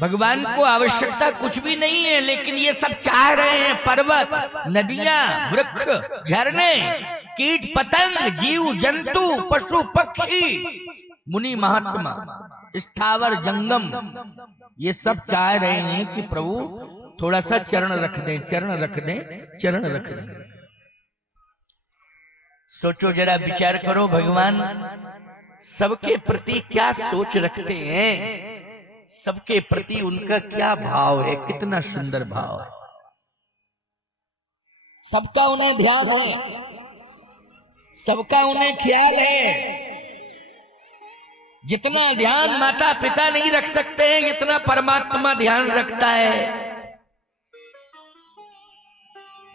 भगवान को आवश्यकता कुछ भी नहीं है, लेकिन ये सब चाह रहे हैं। पर्वत, नदियां, वृक्ष, झरने, कीट पतंग, जीव जंतु, पशु पक्षी, मुनि महात्मा, स्थावर जंगम, ये सब चाह रहे हैं कि प्रभु थोड़ा सा चरण रख दें, चरण रख दें, चरण रख दें। सोचो जरा, विचार करो, भगवान सबके प्रति क्या सोच रखते हैं, सबके प्रति उनका क्या भाव है, कितना सुंदर भाव है। सबका उन्हें ध्यान है, सबका उन्हें ख्याल है। जितना ध्यान माता पिता नहीं रख सकते हैं, जितना परमात्मा ध्यान रखता है।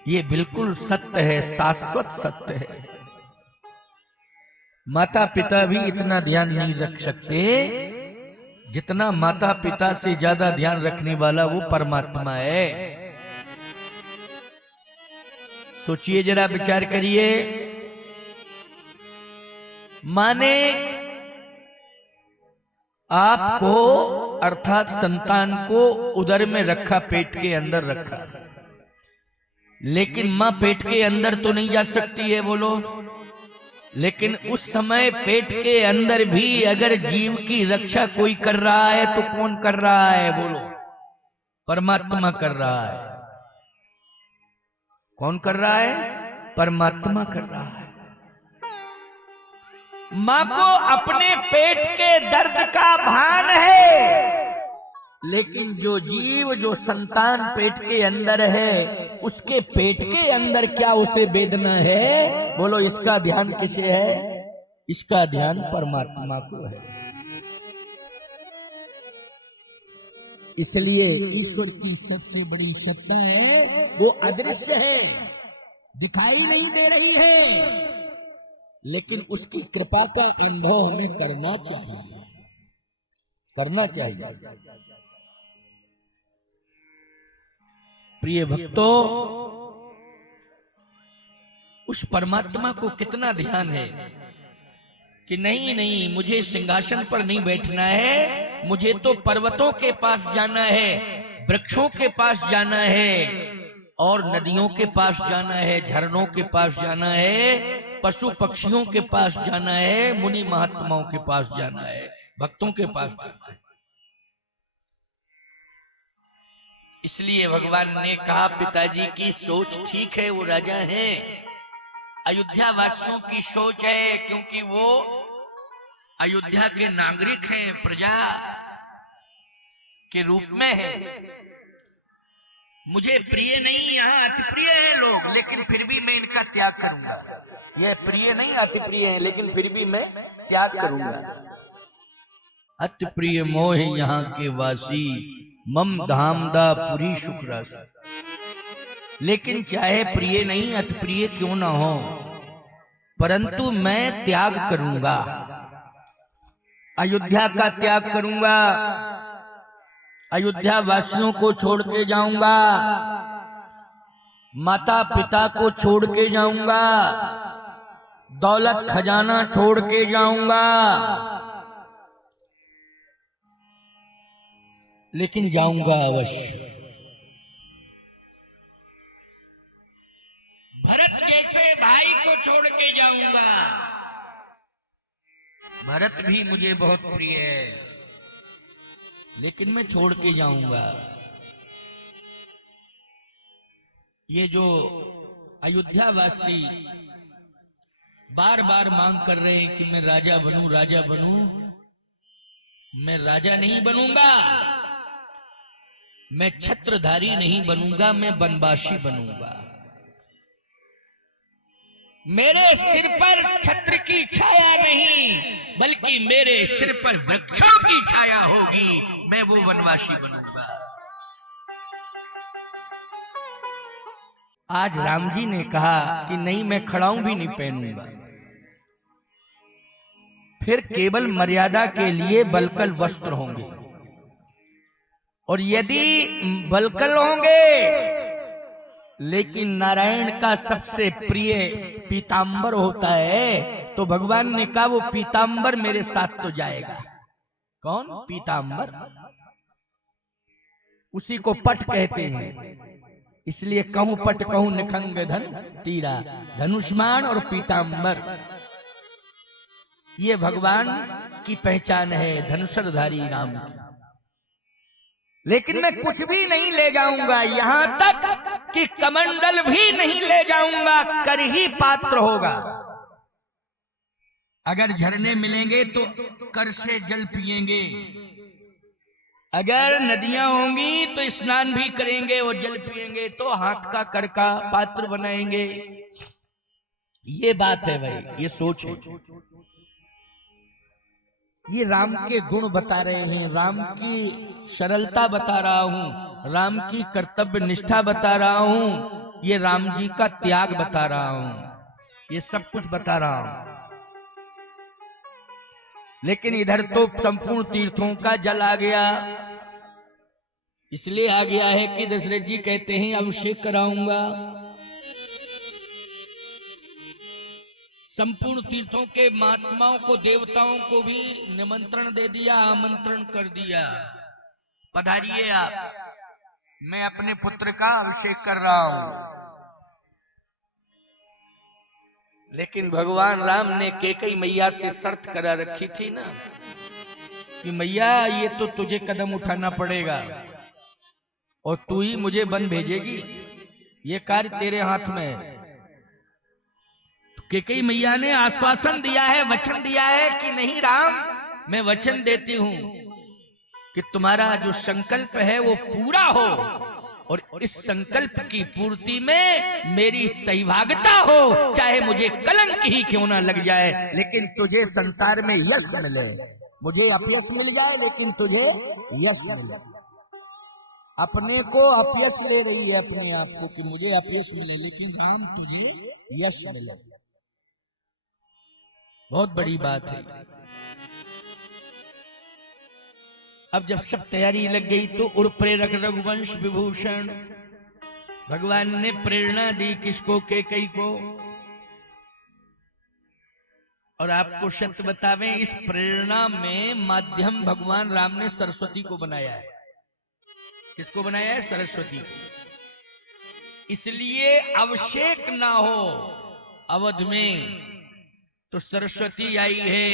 ये बिल्कुल सत्य है, शाश्वत सत्य है। माता पिता भी इतना ध्यान नहीं रख सकते जितना माता पिता से ज्यादा ध्यान रखने वाला वो परमात्मा है। सोचिए जरा, विचार करिए। माने आपको अर्थात संतान को उदर में रखा, पेट के अंदर रखा, लेकिन मां पेट के अंदर तो नहीं जा सकती है, बोलो। लेकिन उस समय पेट के अंदर भी अगर जीव की रक्षा कोई कर रहा है तो कौन कर रहा है, बोलो? परमात्मा कर रहा है। कौन कर रहा है? परमात्मा कर रहा है। मां को अपने पेट के दर्द का भान है, लेकिन जो जीव, जो संतान पेट के अंदर है, उसके पेट के अंदर क्या उसे वेदना है, बोलो? इसका ध्यान किसे है? इसका ध्यान परमात्मा को है। इसलिए ईश्वर की सबसे बड़ी सत्ता है, वो अदृश्य है, दिखाई नहीं दे रही है, लेकिन उसकी कृपा का अनुभव हमें करना चाहिए, करना चाहिए। प्रिय भक्तों, उस परमात्मा को कितना ध्यान है कि नहीं नहीं, मुझे सिंहासन पर नहीं बैठना है, मुझे तो पर्वतों के पास जाना है, वृक्षों के पास जाना है, और नदियों के पास जाना है, झरनों के पास जाना है, पशु पक्षियों के पास जाना है, मुनि महात्माओं के पास जाना है, भक्तों के पास जाना है। इसलिए भगवान ने कहा, पिताजी की सोच ठीक है, वो राजा हैं। अयोध्या वासियों की सोच है, क्योंकि वो अयोध्या के नागरिक हैं, प्रजा के रूप में है। मुझे प्रिय नहीं, यहाँ अति प्रिय है लोग, लेकिन फिर भी मैं इनका त्याग करूंगा। यह प्रिय नहीं, अति प्रिय है, लेकिन फिर भी मैं त्याग करूंगा। अति प्रिय मोह यहाँ के वासी, मम धामदा पुरी शुक्रास। लेकिन चाहे प्रिय नहीं, अति प्रिय क्यों ना हो, परंतु मैं त्याग करूंगा, अयोध्या का त्याग करूंगा, अयोध्या वासियों को छोड़ के जाऊंगा, माता पिता को छोड़ के जाऊंगा, दौलत खजाना छोड़ के जाऊंगा, लेकिन जाऊंगा अवश्य। भरत जैसे भाई को छोड़ के जाऊंगा। भरत भी मुझे बहुत प्रिय है, लेकिन मैं छोड़ के जाऊंगा। ये जो अयोध्यावासी बार बार मांग कर रहे हैं कि मैं राजा बनूं, राजा बनूं, मैं राजा नहीं बनूंगा, मैं छत्रधारी नहीं बनूंगा, मैं बनवासी बनूंगा। मेरे सिर पर छत्र की छाया नहीं, बल्कि मेरे सिर पर वृक्षों की छाया होगी, मैं वो वनवासी बनूंगा। आज राम जी ने कहा कि नहीं, मैं खड़ाऊं भी नहीं पहनूंगा। फिर केवल मर्यादा के लिए बलकल वस्त्र होंगे, और यदि बलकल होंगे, लेकिन नारायण का सबसे प्रिय पीतांबर होता है, तो भगवान ने कहा वो पीतांबर मेरे साथ तो जाएगा। कौन? पीतांबर। उसी को पट कहते हैं। इसलिए कहूं पट कहूं निखंग धन तीरा, धनुष्मान और पीतांबर, ये भगवान की पहचान है धनुषधारी राम की। लेकिन मैं कुछ भी नहीं ले जाऊंगा, यहां तक कि कमंडल भी नहीं ले जाऊंगा, कर ही पात्र होगा। अगर झरने मिलेंगे तो कर से जल पिएंगे, अगर नदियां होंगी तो स्नान भी करेंगे और जल पिएंगे, तो हाथ का कर का पात्र बनाएंगे। ये बात है भाई, ये सोच है। ये राम के गुण बता रहे हैं, राम की सरलता बता रहा हूं, राम की कर्तव्य निष्ठा बता रहा हूं, ये राम जी का त्याग बता रहा हूं, ये सब कुछ बता रहा हूं। लेकिन इधर तो संपूर्ण तीर्थों का जल आ गया, इसलिए आ गया है कि दशरथ जी कहते हैं अभिषेक कराऊंगा। संपूर्ण तीर्थों के महात्माओं को, देवताओं को भी निमंत्रण दे दिया, आमंत्रण कर दिया, पधारिए आप, मैं अपने पुत्र का अभिषेक कर रहा हूं। लेकिन भगवान राम ने कैकेयी मैया से शर्त करा रखी थी ना कि मैया ये तो तुझे कदम उठाना पड़ेगा और तू ही मुझे वन भेजेगी, ये कार्य तेरे हाथ में है। कैकेयी मैया ने आश्वासन दिया है, वचन दिया है कि नहीं राम, मैं वचन देती हूं कि तुम्हारा जो संकल्प है वो पूरा हो, और इस संकल्प की पूर्ति में मेरी सहभागिता हो, चाहे मुझे कलंक ही क्यों ना लग जाए, लेकिन तुझे संसार में यश मिले। मुझे अपयश मिल जाए लेकिन तुझे यश मिले। अपने को अपयश ले रही है अपने आप को कि मुझे अपयश मिले, लेकिन राम तुझे यश मिले। बहुत बड़ी बात है। अब जब सब तैयारी लग गई तो उर प्रेरक रघुवंश विभूषण, भगवान ने प्रेरणा दी किसको? कैकेयी को। और आपको सत्य बतावें, इस प्रेरणा में माध्यम भगवान राम ने सरस्वती को बनाया है। किसको बनाया है? सरस्वती को। इसलिए अभिषेक ना हो अवध में तो सरस्वती आई है,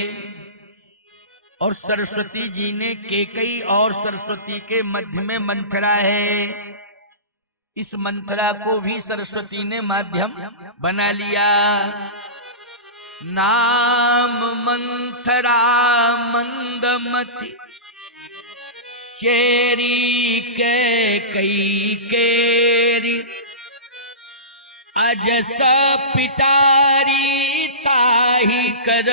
और सरस्वती जी ने कैकेयी और सरस्वती के मध्य में मंथरा है, इस मंथरा को भी सरस्वती ने माध्यम बना लिया। नाम मंथरा मंदमति चेरी कैकेयी केरी, अजस पिटारी ताही कर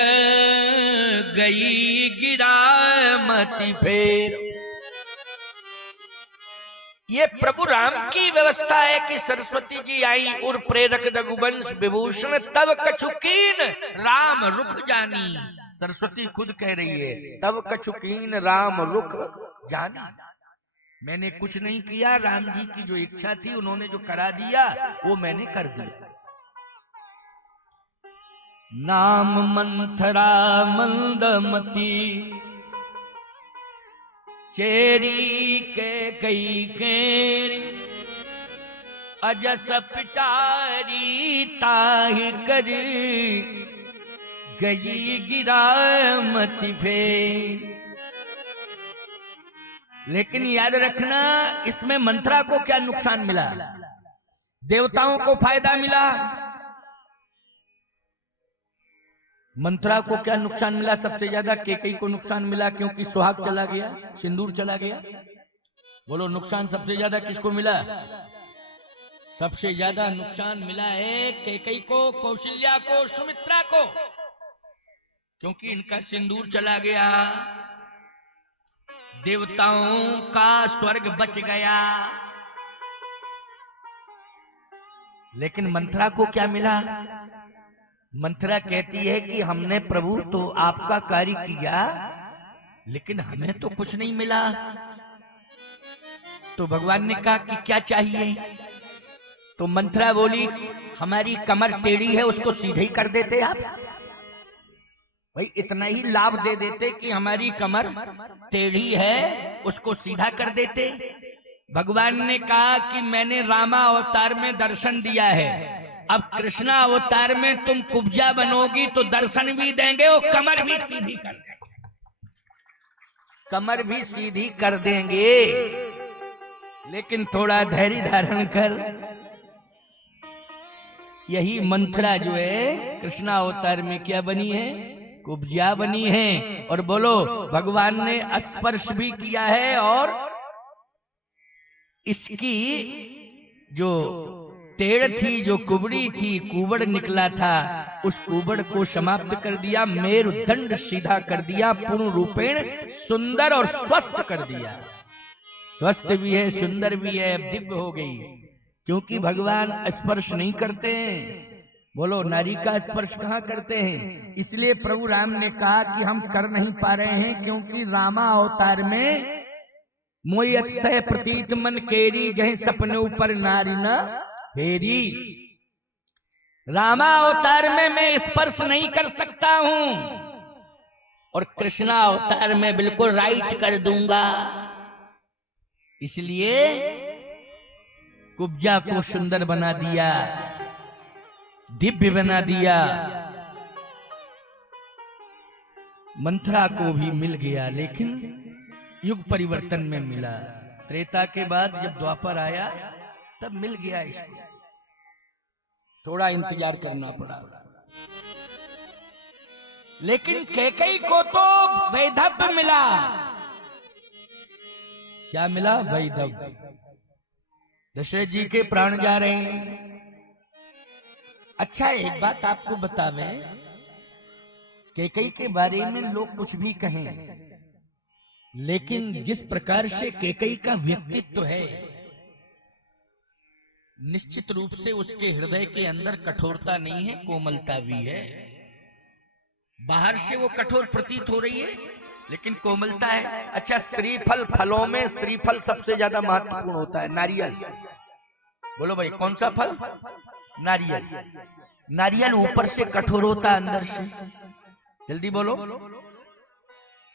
गई गिरा मति फेर। ये प्रभु राम की व्यवस्था है कि सरस्वती जी आई और प्रेरक रघुवंश विभूषण, तब कछुकीन राम रुख जानी। सरस्वती खुद कह रही है, तब कछुकीन राम रुख जानी। मैंने कुछ नहीं किया, राम जी की जो इच्छा थी उन्होंने जो करा दिया वो मैंने कर दिया। नाम मंथरा मंदमती चेरी कैकेयी केरी, अजस पिटारी ताही करी गई गिरा मति फेर। लेकिन याद रखना, इसमें मंथरा को क्या नुकसान मिला? देवताओं को फायदा मिला। मंथरा को क्या नुकसान मिला? सबसे ज्यादा कैकेयी को नुकसान मिला, क्योंकि सुहाग चला गया, सिंदूर चला गया। बोलो, नुकसान सबसे ज्यादा किसको मिला? सबसे ज्यादा नुकसान मिला है कैकेयी को, कौशल्या को, सुमित्रा को, क्योंकि इनका सिंदूर चला गया, देवताओं का स्वर्ग बच गया। लेकिन मंथरा को क्या मिला? मंथरा कहती है कि हमने प्रभु तो आपका कार्य किया, लेकिन हमें तो कुछ नहीं मिला। तो भगवान ने कहा कि क्या चाहिए? तो मंथरा बोली, हमारी कमर टेढ़ी है, उसको सीधे ही कर देते आप। भाई इतना ही लाभ दे देते कि हमारी कमर टेढ़ी है, उसको सीधा कर देते। भगवान ने कहा कि मैंने रामा अवतार में दर्शन दिया है, अब कृष्णा अवतार में तुम कुब्जा बनोगी तो दर्शन भी देंगे और कमर भी सीधी कर देंगे, कमर भी सीधी कर देंगे, लेकिन थोड़ा धैर्य धारण कर। यही मंथरा जो है कृष्णा अवतार में क्या बनी है? कुब्जा बनी है। और बोलो, भगवान ने स्पर्श भी किया है और इसकी जो टेढ़ थी, जो कुबड़ी थी, कुबड़ निकला था, उस कुबड़ को समाप्त कर दिया, मेरुदंड सीधा कर दिया, पूर्ण रूपेण सुंदर और स्वस्थ कर दिया। स्वस्थ भी है, सुंदर भी है, अब दिव्य हो गई, क्योंकि भगवान स्पर्श नहीं करते हैं। बोलो, नारी का स्पर्श कहाँ करते हैं? इसलिए प्रभु राम ने कहा कि हम कर नहीं पा रहे हैं, क्योंकि रामा अवतार में मोयत से प्रतीत मन केरी, जहे सपने ऊपर नारी न फेरी। रामा अवतार में मैं स्पर्श नहीं कर सकता हूं, और कृष्णा अवतार में बिल्कुल राइट कर दूंगा। इसलिए कुब्जा को सुंदर बना दिया, दिव्य बना दिया। मंथरा को भी मिल गया, लेकिन युग परिवर्तन में मिला। त्रेता के बाद जब द्वापर आया तब मिल गया इसको, थोड़ा इंतजार करना पड़ा। लेकिन कैकेयी को तो वैधव्य मिला। क्या मिला? वैधव्य। दशरथ जी के प्राण जा रहे हैं। अच्छा, एक बात आपको बतावे, कैकेयी के बारे में लोग कुछ भी कहें, लेकिन जिस प्रकार से कैकेयी का व्यक्तित्व है, निश्चित रूप से उसके हृदय के अंदर कठोरता नहीं है, कोमलता भी है। बाहर से वो कठोर प्रतीत हो रही है, लेकिन कोमलता है। अच्छा, श्रीफल, फलों में श्रीफल सबसे ज्यादा महत्वपूर्ण होता है, नारियल। बोलो भाई, कौन सा फल? नारियल। नारियल ऊपर से कठोर होता है, अंदर से, जल्दी बोलो,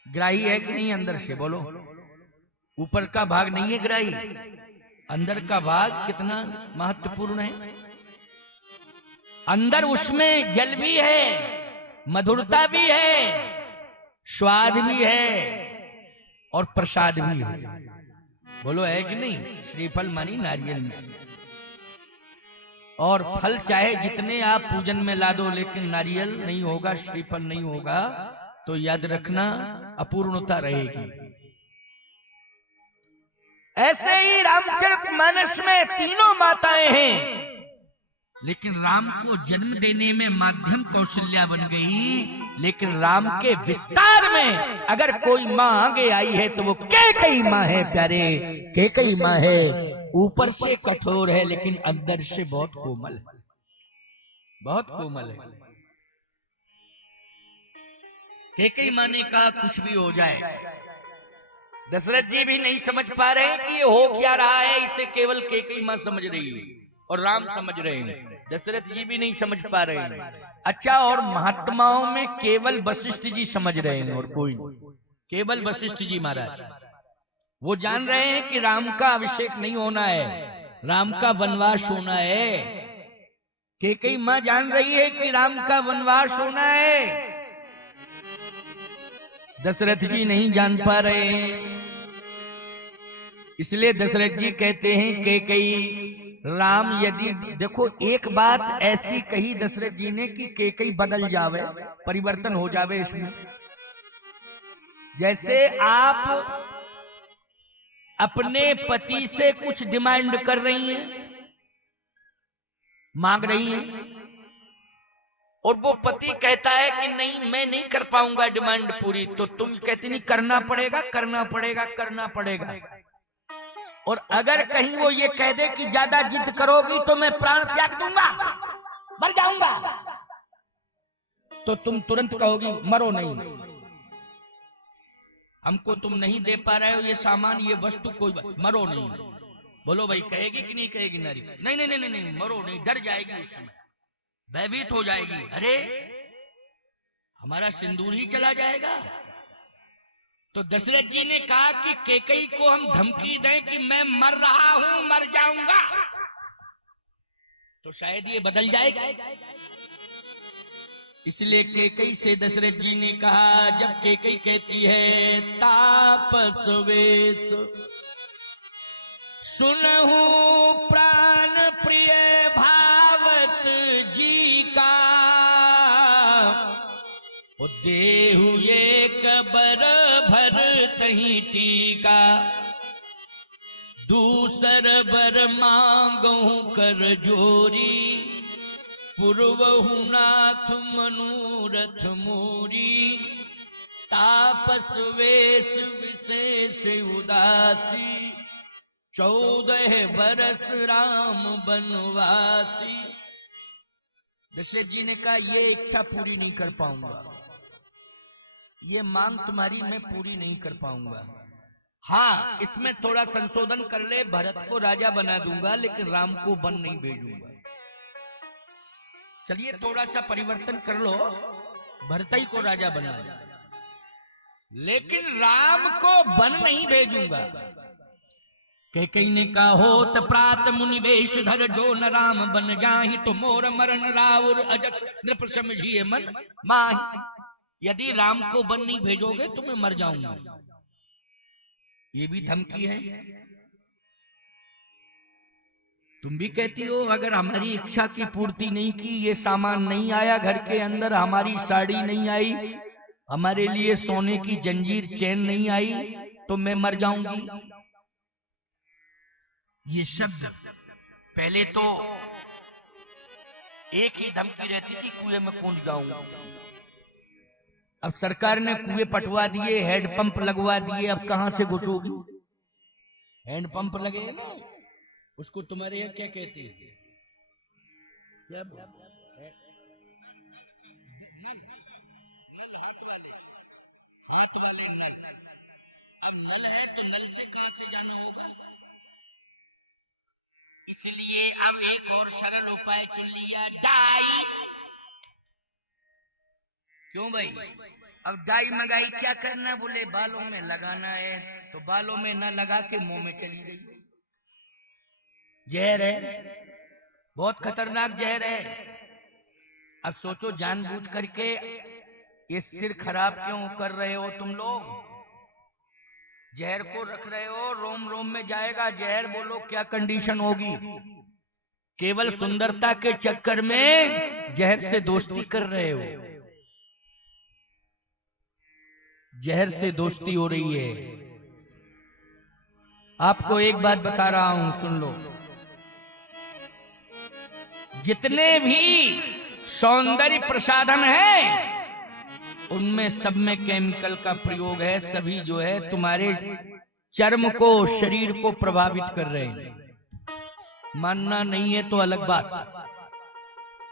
ग्राही है कि नहीं? अंदर से बोलो, ऊपर का भाग नहीं है ग्राही, अंदर का भाग कितना महत्वपूर्ण है। अंदर उसमें जल भी है, मधुरता भी है, स्वाद भी है और प्रसाद भी है। बोलो, है कि नहीं? श्रीफल मानी नारियल में। और फल चाहे जितने आप पूजन में ला दो, लेकिन नारियल नहीं होगा, श्रीफल नहीं होगा, तो याद रखना अपूर्णता रहेगी। ऐसे ही रामचरितमानस में तीनों माताएं हैं, लेकिन राम को जन्म देने में माध्यम कौशल्या बन गई, लेकिन राम के विस्तार में अगर कोई माँ आगे आई है तो वो कैकेयी माँ है। प्यारे, कैकेयी माँ है। ऊपर से कठोर है, लेकिन अंदर से बहुत कोमल है, बहुत कोमल है। कैकेयी माँ ने कहा कुछ भी हो जाए। दशरथ जी भी नहीं समझ पा रहे हैं कि ये हो क्या रहा है, इसे केवल कैकेयी माँ समझ रही है और राम समझ रहे हैं। दशरथ जी भी नहीं समझ पा रहे हैं। अच्छा, और महात्माओं में केवल वशिष्ठ जी समझ रहे हैं और कोई नहीं, केवल वशिष्ठ जी महाराज। वो जान रहे हैं कि राम का अभिषेक नहीं होना है, राम का वनवास होना है। कैकेयी माँ जान रही है कि राम का वनवास होना है, दशरथ जी नहीं जान पा रहे हैं। इसलिए दशरथ जी कहते हैं कैकेयी, राम यदि, देखो एक बात ऐसी कही दशरथ जी ने कि कैकेयी बदल जावे, परिवर्तन हो जावे इसमें। जैसे आप अपने पति से कुछ डिमांड कर रही हैं, मांग रही हैं, और वो पति कहता है कि नहीं मैं नहीं कर पाऊंगा डिमांड पूरी, तो तुम कहती नहीं करना पड़ेगा, करना पड़ेगा, करना पड़ेगा। और अगर कहीं वो ये कह दे कि ज्यादा जिद करोगी तो मैं प्राण त्याग दूंगा, मर जाऊंगा, तो तुम तुरंत कहोगी मरो नहीं, हमको तुम नहीं दे पा रहे हो ये सामान, ये वस्तु, कोई मरो नहीं। बोलो भाई, कहेगी कि नहीं कहेगी नारी? नहीं नहीं नहीं नहीं, मरो नहीं, डर जाएगी, उस समय भयभीत हो जाएगी। अरे हमारा सिंदूर ही चला जाएगा, तो दशरथ जी ने कहा कि कैकेयी को हम धमकी दें कि मैं मर रहा हूं, मर जाऊंगा, तो शायद ये बदल जाएगा। इसलिए कैकेयी से दशरथ जी ने कहा, जब कैकेयी कहती है तापस वेश सुनहु प्राण प्रिय भावत जी का, देहु एक बर भर तही टीका, दूसर बर मांगहु कर जोरी, पूर्वहु नाथ मनोरथ मोरी, तापस वेश विशेष उदासी, 14 बरस राम बनवासी। दशरथ जी ने कहा ये इच्छा पूरी नहीं कर पाऊंगा, ये मांग तुम्हारी मैं पूरी नहीं कर पाऊंगा। हाँ, इसमें थोड़ा संशोधन कर ले, भरत को राजा बना दूंगा लेकिन राम को वन नहीं भेजूंगा। चलिए थोड़ा सा परिवर्तन कर लो, भरत ही को राजा बना दो, लेकिन राम को वन नहीं भेजूंगा। कैकेयी ने कहा होत प्रात मुनि वेश धर, जो न राम बन जाहि, तो मोर मरण राउर अजस नृप समझिए मन माहि। यदि राम को वन नहीं भेजोगे तो मैं मर जाऊंगा। ये भी धमकी है। तुम भी कहती हो अगर हमारी इच्छा की पूर्ति नहीं की, ये सामान नहीं आया घर के अंदर, हमारी साड़ी नहीं आई, हमारे लिए सोने की जंजीर चैन नहीं आई, तो मैं मर जाऊंगी। ये शब्द पहले तो एक ही धमकी रहती थी, कुएं में कूद जाऊंगा। अब सरकार ने कुएं पटवा दिए, हैंडपंप लगवा दिए, अब कहां से घुसोगी? हैंडपंप लगे ना, उसको तुम्हारे यहाँ क्या कहते हैं? क्या नल, हाथ वाली नल। अब नल है तो नल से कहां से जाना होगा? इसलिए अब एक और सरल उपाय चुन लिया, डाई। क्यों भाई? अब डाई मंगाई, क्या करना? बोले बालों में लगाना है, तो बालों में न लगा के मुंह में चली गई। जहर है, बहुत खतरनाक जहर है। अब सोचो जानबूझ करके ये सिर खराब क्यों कर रहे हो तुम लोग? जहर को रख रहे हो, रोम रोम में जाएगा जहर। बोलो क्या कंडीशन होगी? केवल सुंदरता के चक्कर में जहर से दोस्ती कर रहे हो, जहर से दोस्ती हो रही है। आपको एक बात बता रहा हूं, सुन लो। जितने भी सौंदर्य प्रसाधन है उनमें सब में केमिकल का प्रयोग है। सभी जो है तुम्हारे चर्म को, शरीर को प्रभावित कर रहे हैं। मानना नहीं है तो अलग बात,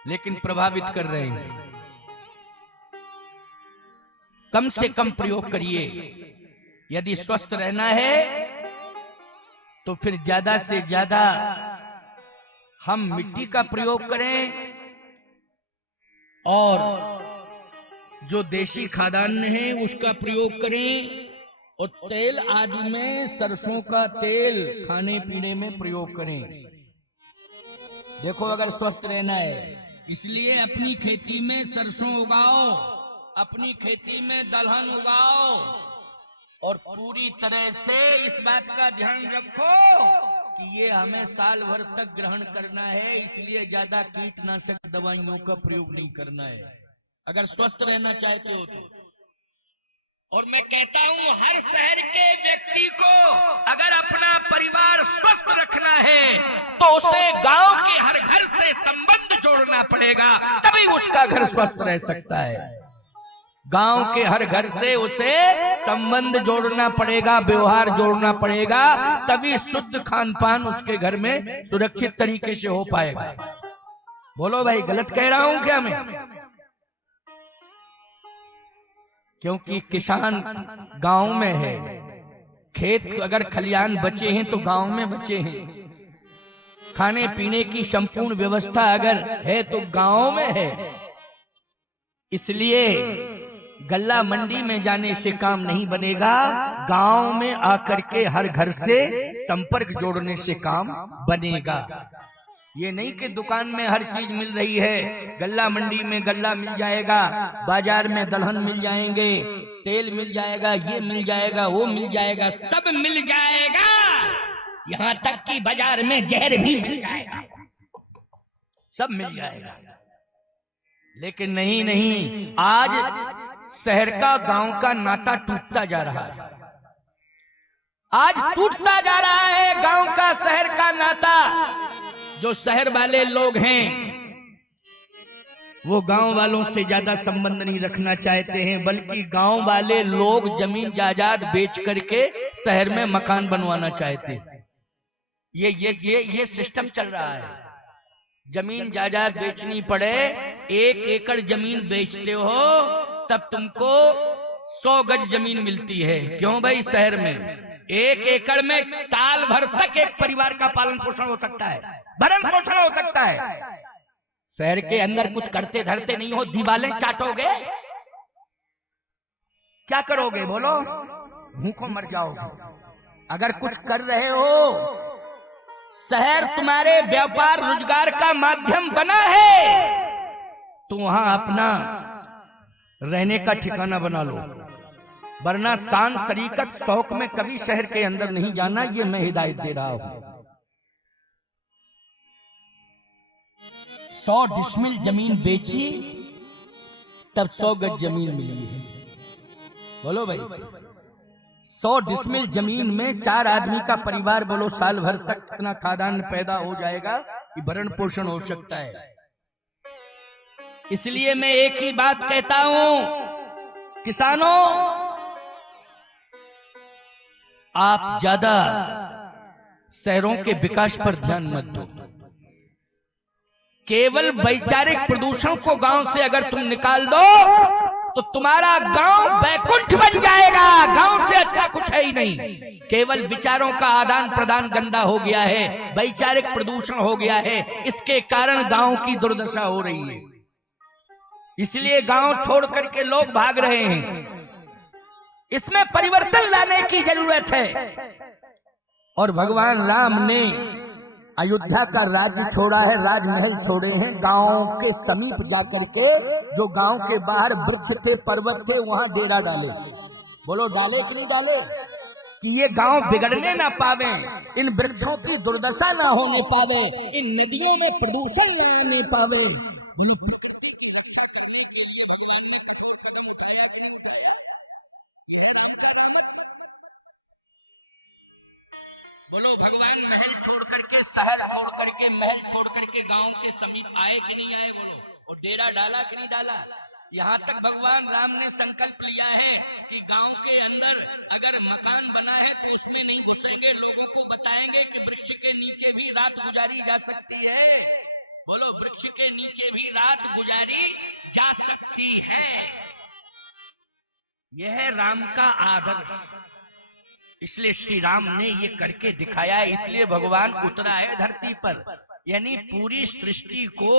लेकिन प्रभावित कर रहे हैं। कम से कम प्रयोग करिए। यदि स्वस्थ रहना है तो फिर ज्यादा से ज्यादा हम मिट्टी का प्रयोग करें, और जो देशी खाद्यान्न है उसका प्रयोग करें, और तेल आदि में सरसों का तेल खाने पीने में प्रयोग करें। देखो अगर स्वस्थ रहना है, इसलिए अपनी खेती में सरसों उगाओ, अपनी खेती में दलहन उगाओ, और पूरी तरह से इस बात का ध्यान रखो कि ये हमें साल भर तक ग्रहण करना है, इसलिए ज्यादा कीटनाशक दवाइयों का प्रयोग नहीं करना है अगर स्वस्थ रहना चाहते हो तो। और मैं कहता हूं हर शहर के व्यक्ति को अगर अपना परिवार स्वस्थ रखना है तो उसे गांव के हर घर से संबंध जोड़ना पड़ेगा, तभी उसका घर स्वस्थ रह सकता है। गांव के हर घर से उसे संबंध जोड़ना पड़ेगा, व्यवहार जोड़ना पड़ेगा, तभी शुद्ध खान पान उसके घर में सुरक्षित तरीके से हो पाएगा। बोलो भाई, गलत कह रहा हूं क्या मैं? क्योंकि किसान गांव में है, खेत अगर खलियान बचे हैं तो गांव में बचे हैं, खाने पीने की संपूर्ण व्यवस्था अगर है तो गांव में है। इसलिए गल्ला मंडी में जाने से काम नहीं बनेगा, गांव में आकर के हर घर से संपर्क जोड़ने से काम बनेगा। ये नहीं कि दुकान में हर चीज मिल रही है, गल्ला मंडी में गल्ला मिल जाएगा, बाजार में दलहन मिल जाएंगे, तेल मिल जाएगा, ये मिल जाएगा, वो मिल जाएगा, सब मिल जाएगा, यहां तक कि बाजार में जहर भी मिल जाएगा, सब मिल जाएगा। लेकिन नहीं नहीं, आज शहर का गांव का नाता टूटता जा रहा है, आज टूटता जा रहा है गांव का शहर का नाता। जो शहर वाले लोग हैं वो गांव वालों से ज्यादा संबंध नहीं रखना चाहते हैं, बल्कि गांव वाले लोग जमीन जायदाद बेच करके शहर में मकान बनवाना चाहते हैं। ये सिस्टम चल रहा है। जमीन जायदाद बेचनी पड़े, 1 एकड़ जमीन बेचते हो तब तुमको 100 गज जमीन मिलती है। क्यों भाई? शहर में 1 एकड़ में साल भर तक एक परिवार का पालन पोषण हो सकता है, भरण पोषण हो सकता है। शहर के अंदर कुछ करते धरते नहीं हो, दीवालें चाटोगे, क्या करोगे बोलो? भूखों मर जाओगे। अगर कुछ कर रहे हो, शहर तुम्हारे व्यापार रोजगार का माध्यम बना है, तो वहां अपना रहने का ठिकाना बना लो, वरना शान शरीकत शौक में कभी शहर के अंदर नहीं जाना। ये मैं हिदायत दे रहा हूं। 100 डिसमिल जमीन बेची तब 100 गज जमीन मिली है। बोलो भाई, 100 डिसमिल जमीन में 4 आदमी का परिवार, बोलो साल भर तक इतना खाद्यान्न पैदा हो जाएगा कि भरण पोषण हो सकता है। इसलिए मैं एक ही बात कहता हूं, किसानों, आप ज्यादा शहरों के विकास पर ध्यान मत दो। केवल वैचारिक प्रदूषण को गांव से अगर तुम निकाल दो तो तुम्हारा गांव बैकुंठ बन जाएगा। गांव से अच्छा कुछ है ही नहीं। केवल विचारों का आदान प्रदान गंदा हो गया है, वैचारिक प्रदूषण हो गया है, इसके कारण गांव की दुर्दशा हो रही है। इसलिए गांव छोड़ करके लोग भाग रहे हैं। इसमें परिवर्तन लाने की जरूरत है। और भगवान राम ने अयोध्या का राज्य छोड़ा है, राजमहल छोड़े हैं, गांव के समीप जाकर के, जो गांव के बाहर वृक्ष थे, पर्वत थे, वहां डेरा डाले। बोलो डाले कि नहीं डाले? कि ये गांव बिगड़ने ना पावे, इन वृक्षों की दुर्दशा ना होने पावे, इन नदियों में प्रदूषण न आने पावे। बोलो प्रकृति की रक्षा करने के लिए भगवान ने कठोर कदम उठाया कि नहीं उठाया? है राम का रामत। बोलो भगवान महल छोड़ करके, शहर छोड़ करके, महल छोड़ करके गांव के समीप आए कि नहीं आए? बोलो। और डेरा डाला कि नहीं डाला? यहाँ तक भगवान राम ने संकल्प लिया है कि गांव के अंदर अगर मकान बना है तो उसमें नहीं घुसेंगे, लोगों को बताएंगे कि वृक्ष के नीचे भी रात गुजारी जा सकती है। बोलो, वृक्ष के नीचे भी रात गुजारी जा सकती है। यह है राम का आदर्श। इसलिए श्री राम ने ये करके दिखाया है। इसलिए भगवान उतरा है धरती पर, यानी पूरी सृष्टि को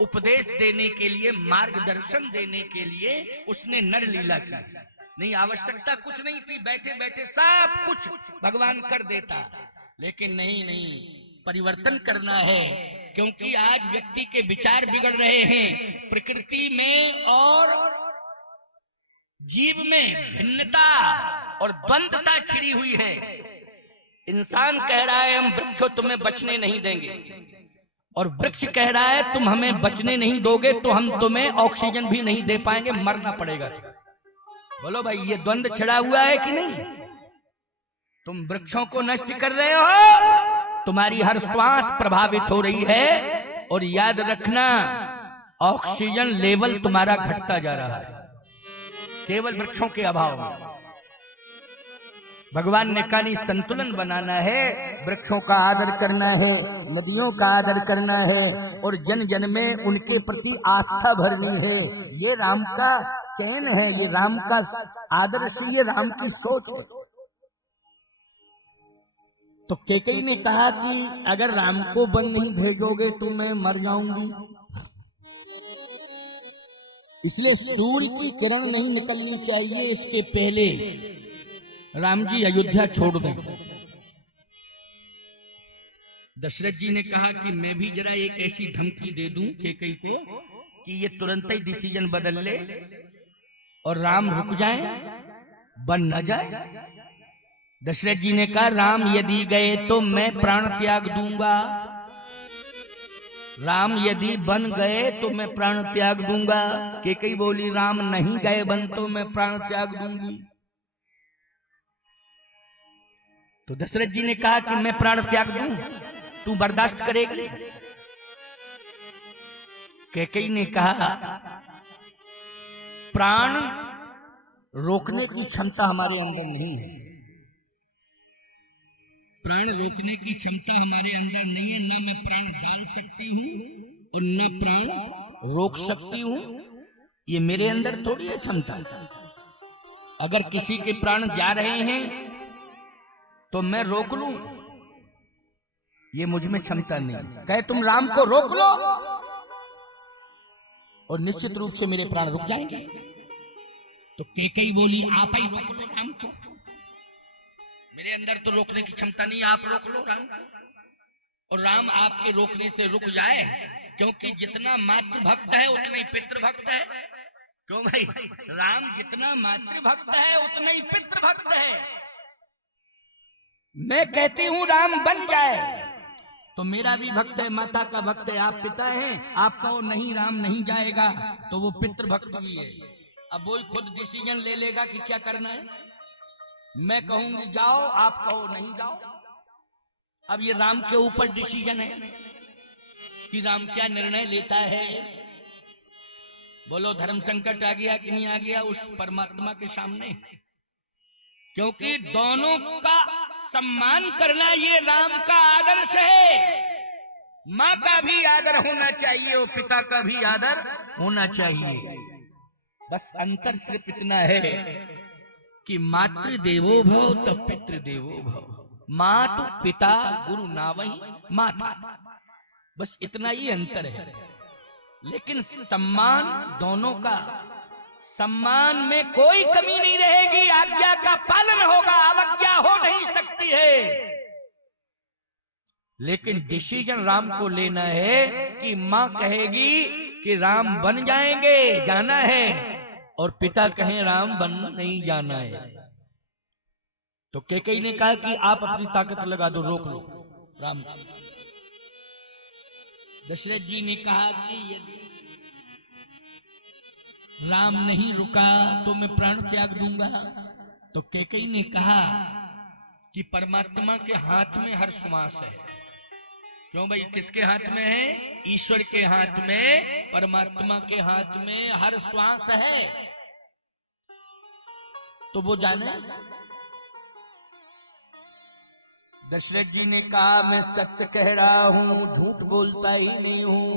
उपदेश देने के लिए, मार्गदर्शन देने के लिए उसने नर लीला की। नहीं, आवश्यकता कुछ नहीं थी, बैठे बैठे सब कुछ भगवान कर देता। लेकिन नहीं, परिवर्तन करना है, क्योंकि आज व्यक्ति के विचार बिगड़ रहे हैं। प्रकृति में और जीव में भिन्नता और द्वंद्वता छिड़ी हुई है। इंसान कह रहा है हम वृक्षों तुम्हें बचने नहीं देंगे, और वृक्ष कह रहा है तुम हमें बचने नहीं दोगे तो हम तुम्हें ऑक्सीजन भी नहीं दे पाएंगे, मरना पड़ेगा। बोलो भाई, ये द्वंद्व छिड़ा हुआ है कि नहीं? तुम वृक्षों को नष्ट कर रहे हो, तुम्हारी हर श्वास प्रभावित हो रही है, और याद रखना ऑक्सीजन लेवल तुम्हारा घटता जा रहा है केवल वृक्षों के अभाव में। भगवान ने कहा संतुलन बनाना है, वृक्षों का आदर करना है, नदियों का आदर करना है, और जन जन में उनके प्रति आस्था भरनी है। ये राम का चयन है, ये राम का आदर्श, ये राम की सोच है। तो कैकेयी ने कहा कि अगर राम को वन नहीं भेजोगे तो मैं मर जाऊंगी। इसलिए सूर्य की किरण नहीं निकलनी चाहिए इसके पहले राम जी अयोध्या छोड़ दें। दशरथ जी ने कहा कि मैं भी जरा एक ऐसी धमकी दे दूं कैकेयी को कि ये तुरंत ही डिसीजन बदल ले और राम रुक जाए, बन न जाए। दशरथ जी ने कहा राम यदि गए तो मैं प्राण त्याग दूंगा, राम यदि बन गए तो मैं प्राण त्याग दूंगा। कैकेयी बोली राम नहीं गए बन तो मैं प्राण त्याग दूंगी। तो दशरथ जी ने कहा कि मैं प्राण त्याग दूं, तू बर्दाश्त करेगी? कैकेयी ने कहा प्राण रोकने की क्षमता हमारे अंदर नहीं है, प्राण रोकने की क्षमता हमारे अंदर नहीं है। न मैं प्राण डाल सकती हूं और न प्राण रोक सकती हूं, ये मेरे अंदर थोड़ी है क्षमता। अगर किसी के प्राण जा रहे हैं तो मैं रोक लूं, ये मुझ में क्षमता नहीं। कहे तुम राम को रोक लो और निश्चित रूप से मेरे प्राण रुक जाएंगे। तो कैकेयी बोली आप ही रोक लो राम को, मेरे अंदर तो रोकने की क्षमता नहीं, आप रोक लो राम को। और राम आपके रोकने से रुक जाए, क्योंकि जितना मातृ भक्त है उतना ही पितृ भक्त है। क्यों भाई? राम जितना मातृ भक्त है उतना ही पितृ भक्त है। मैं कहती हूं राम बन जाए तो मेरा भी भक्त है, माता का भक्त है, आप पिता हैं, आप कहो नहीं राम नहीं जाएगा तो वो पितृ भक्त भी है। अब वो खुद डिसीजन ले लेगा कि क्या करना है। मैं कहूंगी जाओ, आप कहो नहीं जाओ। अब ये राम के ऊपर डिसीजन है कि राम क्या निर्णय लेता है। बोलो धर्म संकट आ गया कि नहीं आ गया उस परमात्मा के सामने? क्योंकि दोनों का सम्मान करना ये राम का आदर्श है। माँ का भी आदर होना चाहिए और पिता का भी आदर होना चाहिए। बस अंतर सिर्फ इतना है कि मातृदेवो भव तो पितृदेवो भव, मातु पिता गुरु नावहि माता, बस इतना ही अंतर है। लेकिन सम्मान दोनों का, सम्मान में कोई कमी नहीं रहेगी, आज्ञा का पालन होगा, अवज्ञा हो नहीं सकती है। लेकिन डिसीजन राम को लेना है कि मां कहेगी कि राम बन जाएंगे, जाना है, और पिता कहें राम बन नहीं जाना है। तो कैकेयी ने कहा कि आप अपनी ताकत लगा दो, रोक लो राम को। दशरथ जी ने कहा कि यदि राम नहीं रुका तो मैं प्राण त्याग दूंगा। तो कैकेयी ने कहा कि परमात्मा के हाथ में हर श्वास है। क्यों भाई? किसके हाथ में है? ईश्वर के हाथ में, परमात्मा के हाथ में हर श्वास है। तो वो जाने। दशरथ जी ने कहा मैं सत्य कह रहा हूं, झूठ बोलता ही नहीं हूं।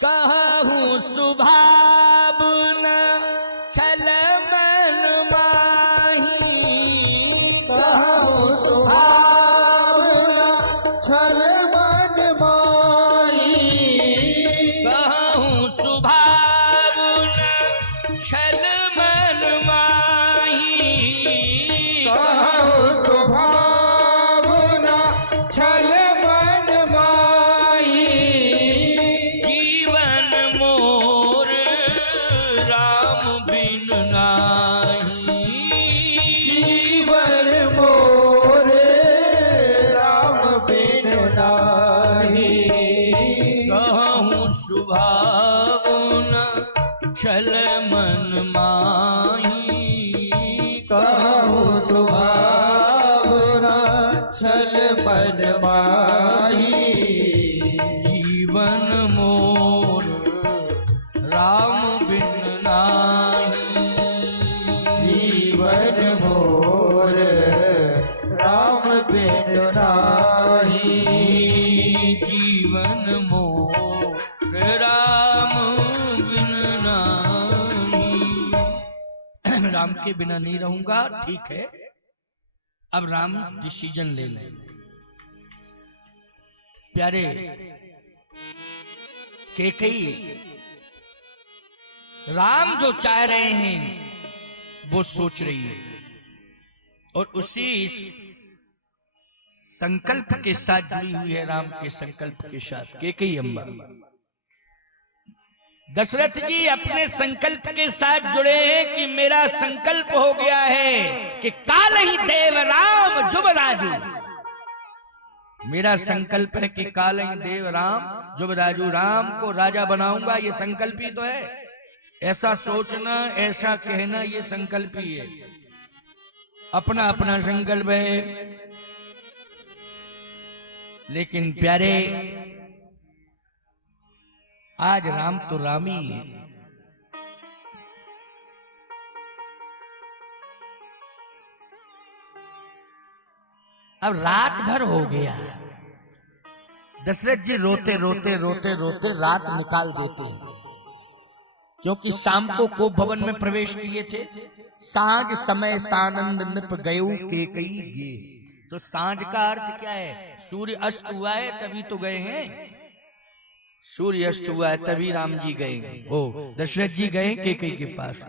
कहूं सुभाव न छल मन माही, कहूं सुभाव न छल मन माही, कहूं सुभाव न छल मन माही, कहूं सुभाव न छल मन माही, जीवन मोर राम बिन नाही, जीवन मोर राम बिन नाही, कहूं सुभाव न छल मन माही, कहूं सुभाव न छल मन माही, जीवन मोर राम बिन नाही, जीवन मोर राम बिन नाही, जीवन मोर राम बिन नाही। राम के बिना नहीं रहूंगा, ठीक है। अब राम डिसीजन ले लें। प्यारे कैकेयी राम जो चाह रहे हैं वो सोच रही है, और उसी संकल्प के साथ जुड़ी हुई है, राम के संकल्प के साथ कैकेयी अम्बा। दशरथ जी अपने संकल्प के साथ जुड़े हैं कि मेरा संकल्प हो गया है कि काल ही देव राम जुब राजू। मेरा संकल्प है कि काल ही देव राम जुब राजू, राम को राजा बनाऊंगा, ये संकल्प ही तो है। ऐसा सोचना, ऐसा कहना, ये संकल्प ही है, अपना अपना संकल्प है। लेकिन प्यारे, आज राम तो राम ही है। अब रात भर हो गया, दशरथ जी रोते रोते रोते रोते रात निकाल देते हैं, क्योंकि शाम को कोप भवन में प्रवेश किए थे। सांझ समय सानंद नृप गयो कैकेयी गे। तो सांझ का अर्थ क्या है? सूर्य अस्त हुआ है तभी तो गए हैं, सूर्य अस्त हुआ है तभी राम जी गए, ओ दशरथ जी गए कैकेयी के पास।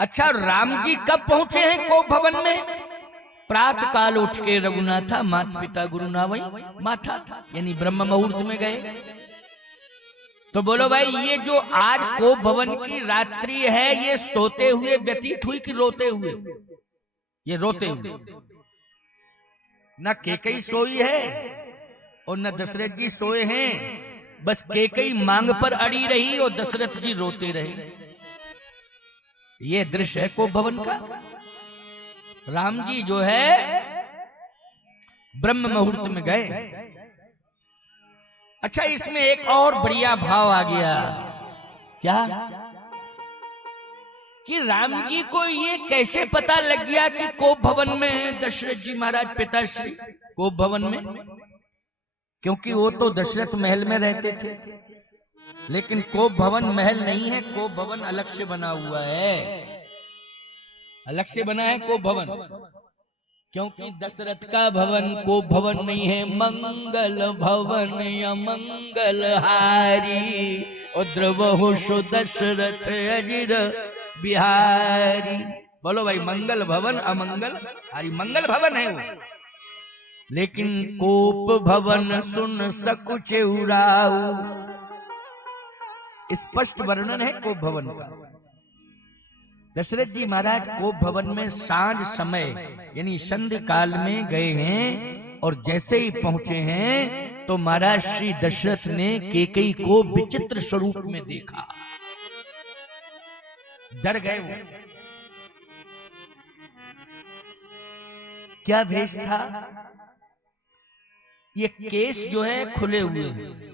अच्छा, राम जी कब पहुंचे हैं कोप भवन में? प्रातः काल उठ के रघुनाथा माता पिता गुरु नावई माथा, यानी ब्रह्म मुहूर्त में गए। तो बोलो भाई, ये जो आज कोप भवन की रात्रि है, ये सोते हुए व्यतीत हुई कि रोते हुए? ये रोते हुए। न कैकेयी सोई है और न दशरथ जी सोए हैं, बस कैकेयी मांग पर अड़ी रही और दशरथ जी रोते रहे। ये दृश्य है कोप भवन का। राम जी जो है ब्रह्म मुहूर्त में गए। अच्छा, इसमें एक और बढ़िया भाव आ गया, क्या कि राम जी को ये कैसे पता लग गया कि कोप भवन में है दशरथ जी महाराज पिताश्री कोप भवन में? क्योंकि वो तो दशरथ महल में रहते थे, लेकिन कोप भवन महल नहीं है, कोप भवन अलग से बना हुआ है, अलग से बना है कोप भवन। क्योंकि दशरथ का भवन कोप भवन नहीं है, मंगल भवन या मंगल हारी, और द्रवहु सो दशरथ अजिर बिहारी। बोलो भाई, मंगल भवन अमंगल हारी, मंगल भवन है वो, लेकिन कोप भवन सुन सकुच उराऊ। स्पष्ट वर्णन है कोप भवन का। दशरथ जी महाराज कोप भवन में सांझ समय यानी संध्या काल में गए हैं, और जैसे ही पहुंचे हैं तो महाराज श्री दशरथ ने कैकेयी को विचित्र स्वरूप में देखा, डर गए वो। क्या भेष था? ये केस जो है खुले हुए हैं,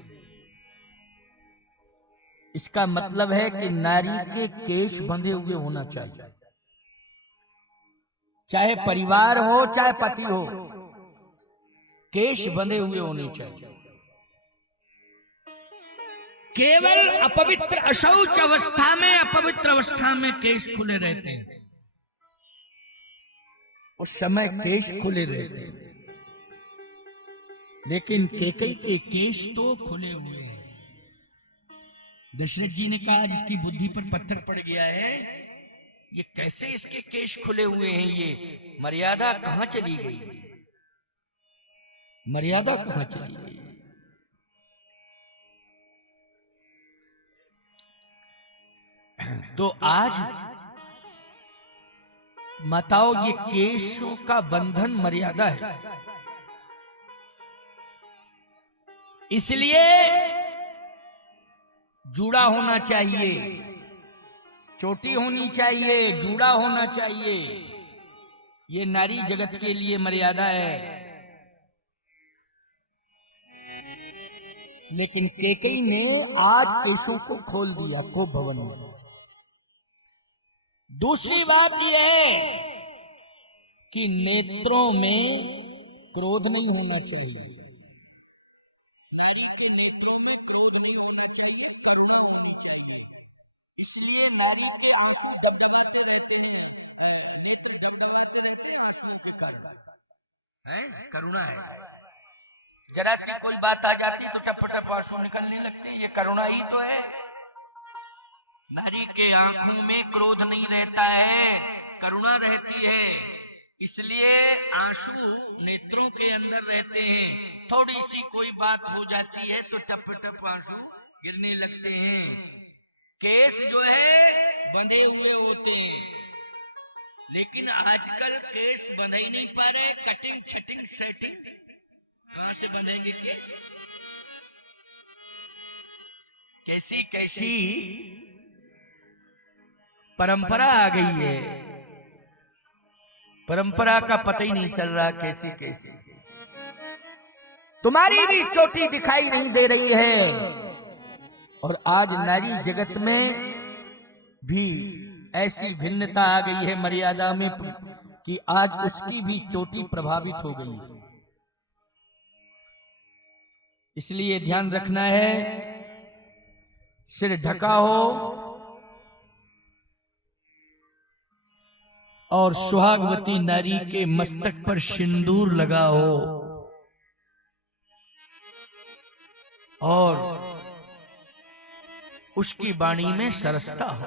इसका मतलब है कि नारी के केश बंधे हुए होना चाहिए, चाहे परिवार हो चाहे पति हो, केश बंधे हुए होने चाहिए। केवल अपवित्र अशौच अवस्था में, अपवित्र अवस्था में केश खुले रहते हैं, उस समय केश खुले रहते हैं, लेकिन कैकेयी के केश तो खुले हुए हैं। दशरथ जी ने कहा, जिसकी बुद्धि पर पत्थर पड़ गया है, ये कैसे इसके केश खुले हुए हैं? ये मर्यादा कहां चली गई? मर्यादा कहां चली गई? तो आज माताओं, ये केशों का बंधन मर्यादा है, इसलिए जूड़ा होना चाहिए, चोटी होनी चाहिए, जूड़ा होना चाहिए। ये नारी जगत के लिए मर्यादा है। लेकिन कैकेयी ने आज केशों को खोल दिया कोप भवन में। दूसरी बात यह है कि नेत्रों में क्रोध नहीं होना चाहिए, नारी के नेत्रों में क्रोध नहीं होना चाहिए, करुणा होनी चाहिए। इसलिए नारी के आंसू दबदबाते रहते हैं, नेत्र दबदबाते रहते हैं आंसुओं के कारण, है करुणा है। जरा सी कोई बात आ जाती तो टप टप आंसू निकलने लगते हैं, ये करुणा ही तो है। नारी के आंखों में क्रोध नहीं रहता है, करुणा रहती है, इसलिए आंसू नेत्रों के अंदर रहते हैं। थोड़ी सी कोई बात हो जाती है तो टप टप आंसू गिरने लगते हैं। केस जो है बंधे हुए होते हैं, लेकिन आजकल केस बंध ही नहीं पा रहे। कटिंग छटिंग सेटिंग कहां से बंधेंगे केस? कैसी कैसी परंपरा आ गई है, परंपरा का पता ही नहीं चल रहा कैसी कैसी। तुम्हारी भी चोटी दिखाई नहीं दे रही है, और आज नारी जगत में भी ऐसी भिन्नता आ गई है मर्यादा में कि आज उसकी भी चोटी प्रभावित हो गई है। इसलिए ध्यान रखना है, सिर ढका हो और सुहागवती नारी के मस्तक पर सिंदूर लगा हो और उसकी वाणी में सरसता हो,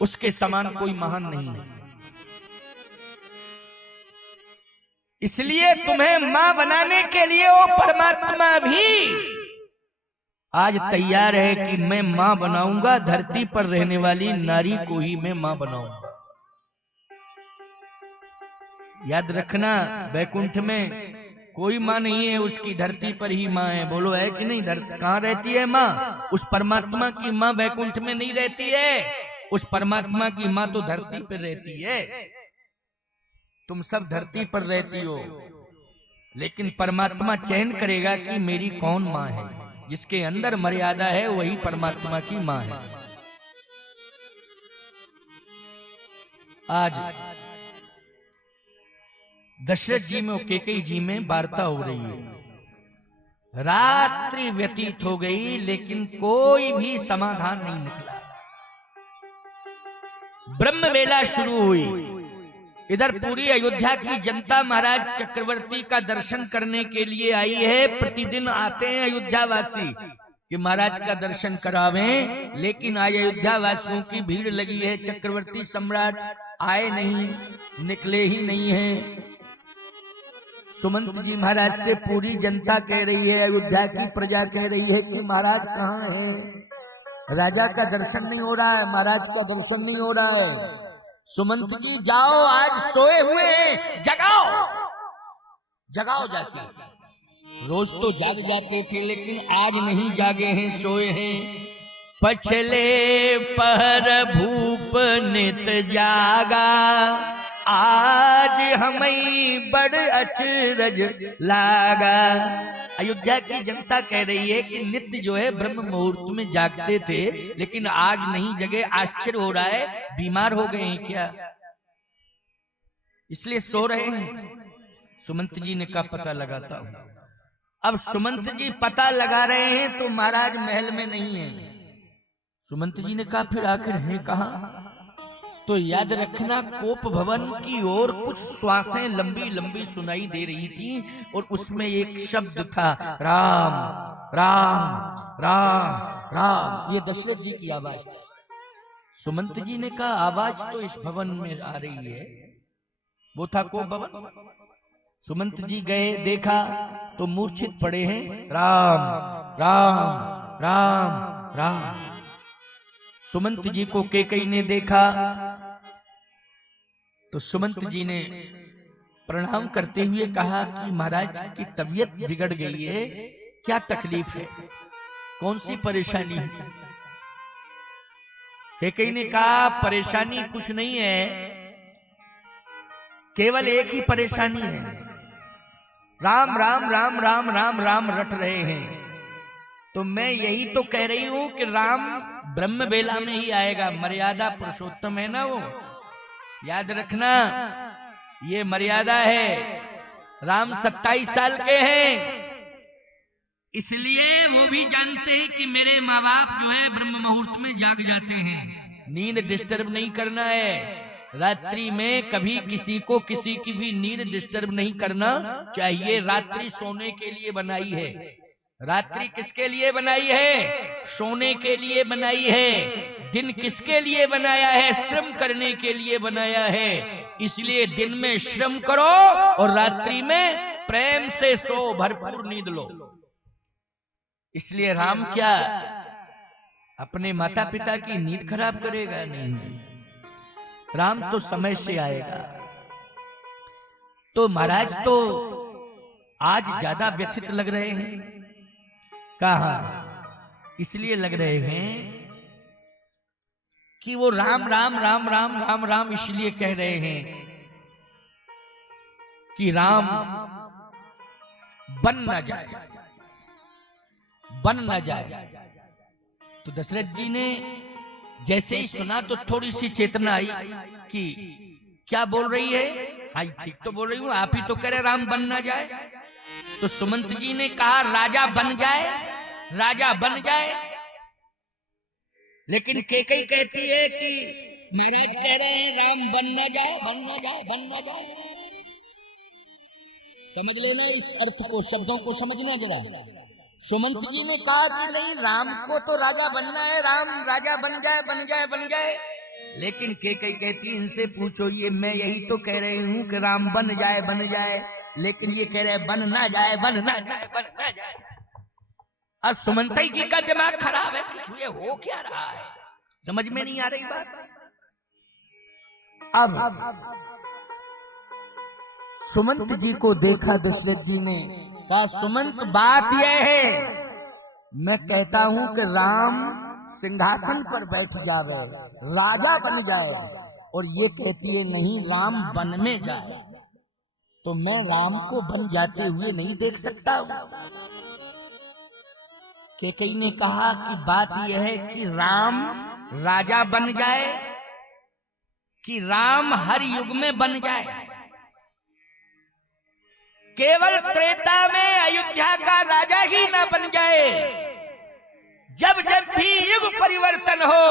उसके समान कोई महान नहीं है। इसलिए तुम्हें मां बनाने के लिए वो परमात्मा भी आज तैयार है कि मैं मां बनाऊंगा, धरती पर रहने वाली नारी को ही मैं मां बनाऊंगा। याद रखना, वैकुंठ में कोई मां नहीं है, उसकी धरती पर ही मां है। बोलो है कि नहीं? धरती कहां रहती है मां? उस परमात्मा की मां वैकुंठ में नहीं रहती है, उस परमात्मा की मां तो धरती पर रहती है। तुम सब धरती पर रहती हो, लेकिन परमात्मा चयन करेगा कि मेरी कौन मां है। जिसके अंदर मर्यादा है वही परमात्मा की मां है। आज दशरथ जी में और कैकेयी जी में वार्ता हो रही है। रात्रि व्यतीत हो गई, लेकिन कोई भी समाधान नहीं निकला। ब्रह्म वेला शुरू हुई। इधर पूरी अयोध्या की जनता महाराज चक्रवर्ती का दर्शन करने के लिए आई है। प्रतिदिन आते हैं अयोध्या वासी कि महाराज का दर्शन करावें, लेकिन आज अयोध्या वासियों की भीड़ लगी है। चक्रवर्ती सम्राट आए नहीं, निकले ही नहीं है। सुमंत जी महाराज से पूरी जनता कह रही है, अयोध्या की प्रजा कह रही है कि महाराज कहाँ हैं? राजा का दर्शन नहीं हो रहा है, महाराज का दर्शन नहीं हो रहा है। सुमंत जी जाओ, आज सोए हुए हैं, जगाओ जगाओ जाके। रोज तो जाग जाते थे, लेकिन आज नहीं जागे हैं, सोए हैं। पछले पहर भूप नित जागा, आज हमें बड़ अचरज लागा। अयोध्या की जनता कह रही है कि नित्य जो है ब्रह्म मुहूर्त में जागते थे, लेकिन आज नहीं जगे। आश्चर्य हो रहा है, बीमार हो गए हैं क्या, इसलिए सो रहे हैं? सुमंत जी ने कहा पता लगाता हूं। अब सुमंत जी पता लगा रहे हैं तो महाराज महल में नहीं है। सुमंत जी ने कहा फिर आखिर है कहां? तो याद रखना, कोप भवन की ओर कुछ श्वासें लंबी लंबी सुनाई दे रही थी, और उसमें एक शब्द था, राम राम राम राम। ये दशरथ जी की आवाज थी। सुमंत जी ने कहा आवाज तो इस भवन में आ रही है। वो था कोप भवन। सुमंत जी गए, देखा तो मूर्छित पड़े हैं, राम राम राम राम। सुमंत जी को कैकेयी ने देखा तो सुमंत जी ने प्रणाम करते हुए कहा कि महाराज की तबीयत बिगड़ गई है, क्या तकलीफ है, कौन सी परेशानी है? कैकेयी ने कहा परेशानी कुछ नहीं है, केवल एक ही परेशानी है, राम राम राम राम राम राम रट रहे हैं। तो मैं यही तो कह रही हूं कि राम ब्रह्म बेला में ही आएगा, मर्यादा पुरुषोत्तम है ना वो। याद रखना, ये मर्यादा है। राम 27 साल के हैं, इसलिए वो भी जानते हैं कि मेरे माँ बाप जो है ब्रह्म मुहूर्त में जाग जाते हैं। नींद डिस्टर्ब नहीं करना है। रात्रि में कभी किसी को किसी की भी नींद डिस्टर्ब नहीं करना चाहिए। रात्रि सोने के लिए बनाई है, रात्रि किसके लिए बनाई है? सोने के लिए बनाई है। दिन किसके लिए बनाया है? श्रम करने के लिए बनाया है। इसलिए दिन में श्रम करो और रात्रि में प्रेम से सो, भरपूर नींद लो। इसलिए राम क्या अपने माता पिता की नींद खराब करेगा? नहीं, राम तो समय से आएगा। तो महाराज तो आज ज्यादा व्यथित लग रहे हैं। कहा? इसलिए लग रहे हैं कि वो राम राम राम राम राम राम इसलिए कह रहे हैं कि राम बन ना जाए, बन ना जाए। तो दशरथ जी ने जैसे ही सुना तो थोड़ी सी चेतना आई कि क्या बोल रही है? हाँ ठीक तो बोल रही हूं, आप ही तो कह रहे राम बन ना जाए। तो सुमंत जी ने कहा राजा बन जाए, राजा बन जाए। लेकिन कैकेयी कहती है कि महाराज कह रहे हैं राम बन ना जाए, बन ना जाए, बन ना जाए। समझ लेना इस अर्थ को, शब्दों को समझना जरा। सुमंत जी ने कहा कि नहीं, राम को तो राजा बनना है, राम राजा बन जाए, बन जाए, बन जाए। लेकिन कैकेयी कहती इनसे पूछो, ये मैं यही तो कह रही हूं कि राम बन जाए, बन जाए, लेकिन ये कह रहे बन ना जाए, बन ना जाए, बन ना जाए। अब सुमंत जी का दिमाग खराब है कि ये हो क्या रहा है, समझ में नहीं आ रही बात। अब सुमंत जी को देखा दशरथ जी ने, कहा सुमंत बात यह है, मैं कहता हूं कि राम सिंहासन पर बैठ जावे, राजा बन जाए, और ये कहती है नहीं राम बन में जाए। तो मैं राम को बन जाते हुए नहीं देख सकता हूं। कैकेयी ने कहा कि बात यह है कि राम राजा बन जाए कि राम हर युग में बन जाए। केवल त्रेता में अयोध्या का राजा ही ना बन जाए, जब जब भी युग परिवर्तन हो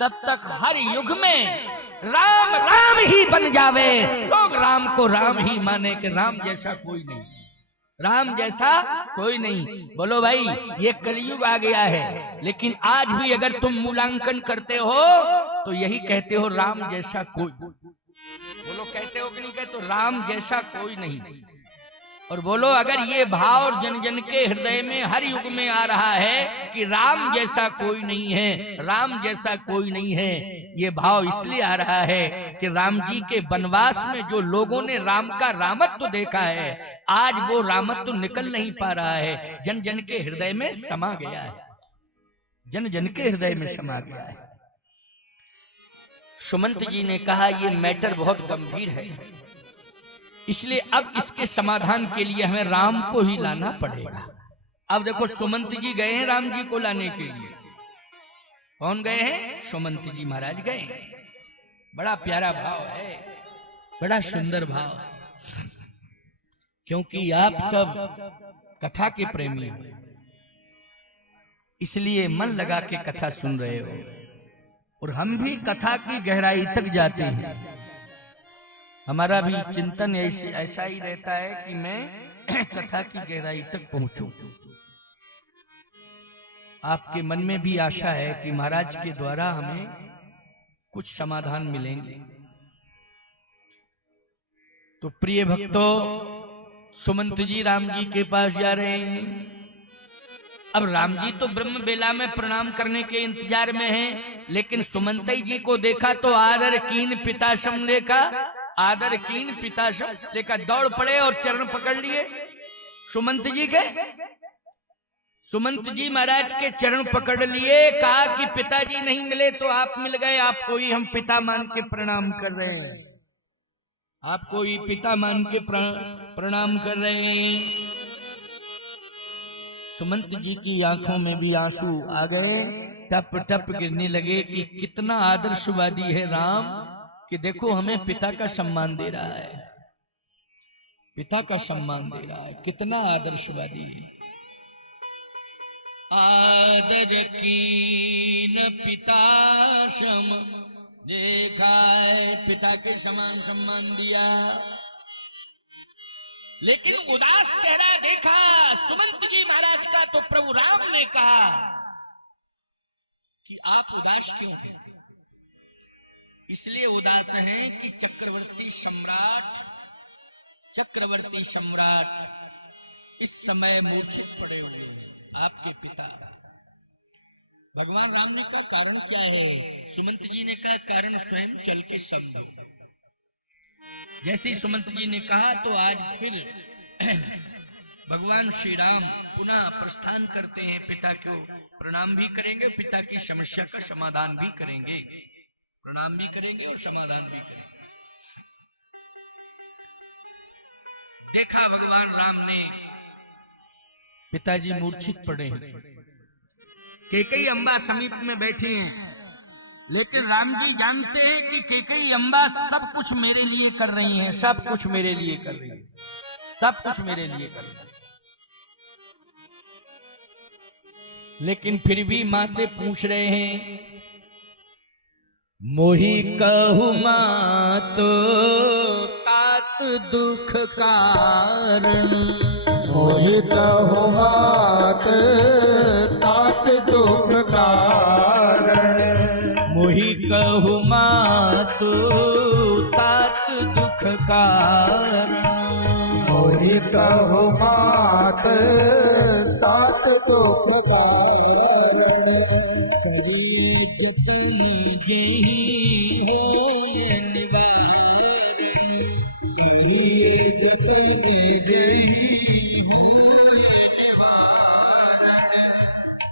तब तक हर युग में राम राम ही बन जावे। लोग राम को राम ही माने कि राम जैसा कोई नहीं, राम जैसा कोई नहीं। बोलो भाई, ये कलयुग आ गया है, लेकिन आज भी अगर तुम मूल्यांकन करते हो तो यही कहते हो राम जैसा कोई। बोलो कहते हो कि नहीं कहते? तो राम जैसा कोई नहीं। और बोलो अगर ये भाव जन जन के हृदय में हर युग में आ रहा है कि राम जैसा कोई नहीं है, राम जैसा कोई नहीं है, ये भाव इसलिए आ रहा है कि राम जी के वनवास में जो लोगों ने राम का रामत्व देखा है, आज वो रामत्व निकल नहीं पा रहा है, जन जन के हृदय में समा गया है, जन जन के हृदय में समा गया है। सुमंत जी ने कहा ये मैटर बहुत गंभीर है, इसलिए अब इसके समाधान के लिए हमें राम को ही लाना पड़ेगा। अब देखो सुमंत जी गए हैं राम जी को लाने के लिए। कौन गए हैं? सुमंत जी महाराज गए। बड़ा प्यारा भाव है, बड़ा सुंदर भाव, क्योंकि आप सब कथा के प्रेमी हो, इसलिए मन लगा के कथा सुन रहे हो, और हम भी कथा की गहराई तक जाते हैं। हमारा भी चिंतन ऐसा ही रहता है कि मैं कथा की गहराई तक पहुंचूं। आपके मन में भी आशा है कि महाराज के द्वारा हमें कुछ समाधान मिलेंगे। तो प्रिय भक्तों, सुमंत जी राम जी के पास जा रहे हैं। अब राम जी तो ब्रह्म बेला में प्रणाम करने के इंतजार में हैं, लेकिन सुमंत जी को देखा तो आदर कीन पिताशम लेका, आदर कीन पिताशम लेकर दौड़ पड़े और चरण पकड़ लिए सुमंत जी के। सुमंत जी महाराज के चरण पकड़ लिए, कहा कि पिताजी नहीं मिले तो आप मिल गए, आपको ही हम पिता मान के प्रणाम कर रहे हैं, आपको ही पिता मान के प्रणाम कर रहे हैं। सुमंत जी की आंखों में भी आंसू आ गए, टप टप गिरने लगे कि कितना आदर्शवादी है राम, कि देखो हमें पिता का सम्मान दे रहा है, पिता का सम्मान दे रहा है, कितना आदर्शवादी है। आदर कीन पिता सम देखा है, पिता के समान सम्मान दिया, लेकिन उदास चेहरा देखा सुमंत जी महाराज तो प्रभु राम ने कहा कि आप उदास क्यों हैं? इसलिए उदास हैं कि चक्रवर्ती सम्राट इस समय मूर्छित पड़े हुए हैं, आपके पिता। भगवान राम ने कहा कारण क्या है? सुमंत जी ने कहा कारण स्वयं चल के समझो। जैसे सुमंत जी ने कहा तो आज फिर भगवान श्री राम पुनः प्रस्थान करते हैं, पिता को प्रणाम भी करेंगे, पिता की समस्या का समाधान भी करेंगे, प्रणाम भी करेंगे और समाधान भी करेंगे। देखा भगवान राम ने पिताजी मूर्छित पड़े हैं, कैकेयी अम्बा समीप में बैठी हैं, लेकिन राम जी जानते हैं कि कैकेयी अम्बा सब कुछ मेरे लिए कर रही हैं, सब कुछ मेरे लिए कर रही है, सब कुछ मेरे लिए कर रही है। लेकिन फिर भी मां से पूछ रहे हैं, मोहि कहु मात तात दुख कारण, मोहि कहु मात तात दुख कारण, मोहि कहु मात तात दुख कारण, मोहि कहु मात तात दुख कारण, करी जतन जेहि होय निवारण,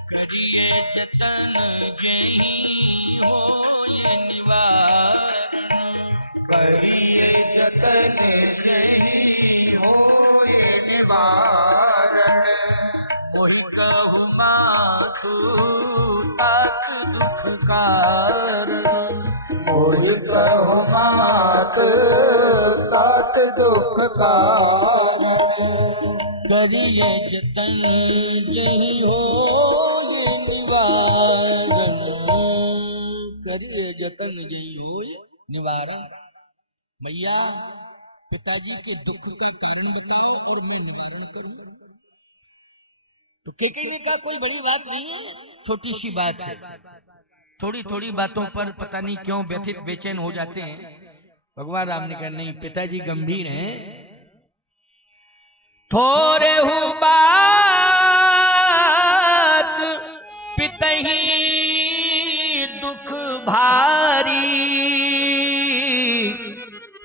करी जतन जेहि करिए जतन जेहि होय निवारण, मोहि कहु मात तात दुख कारण, मोहि कहु मात तात दुख कारण, करिए जतन जेहि होय निवारण, करिए जतन जेहि होय निवारण। मैया पिताजी के दुख का कारण बताओ और मैं निवारण करूं। तो कैकेयी ने कहा कोई बड़ी बात नहीं है, छोटी सी बात है। थोड़ी थोड़ी बातों पर पता नहीं क्यों व्यथित बेचैन हो जाते हैं। भगवान राम ने कहा नहीं, पिताजी गंभीर हैं। थोरे हु बात पितहि दुख भारी,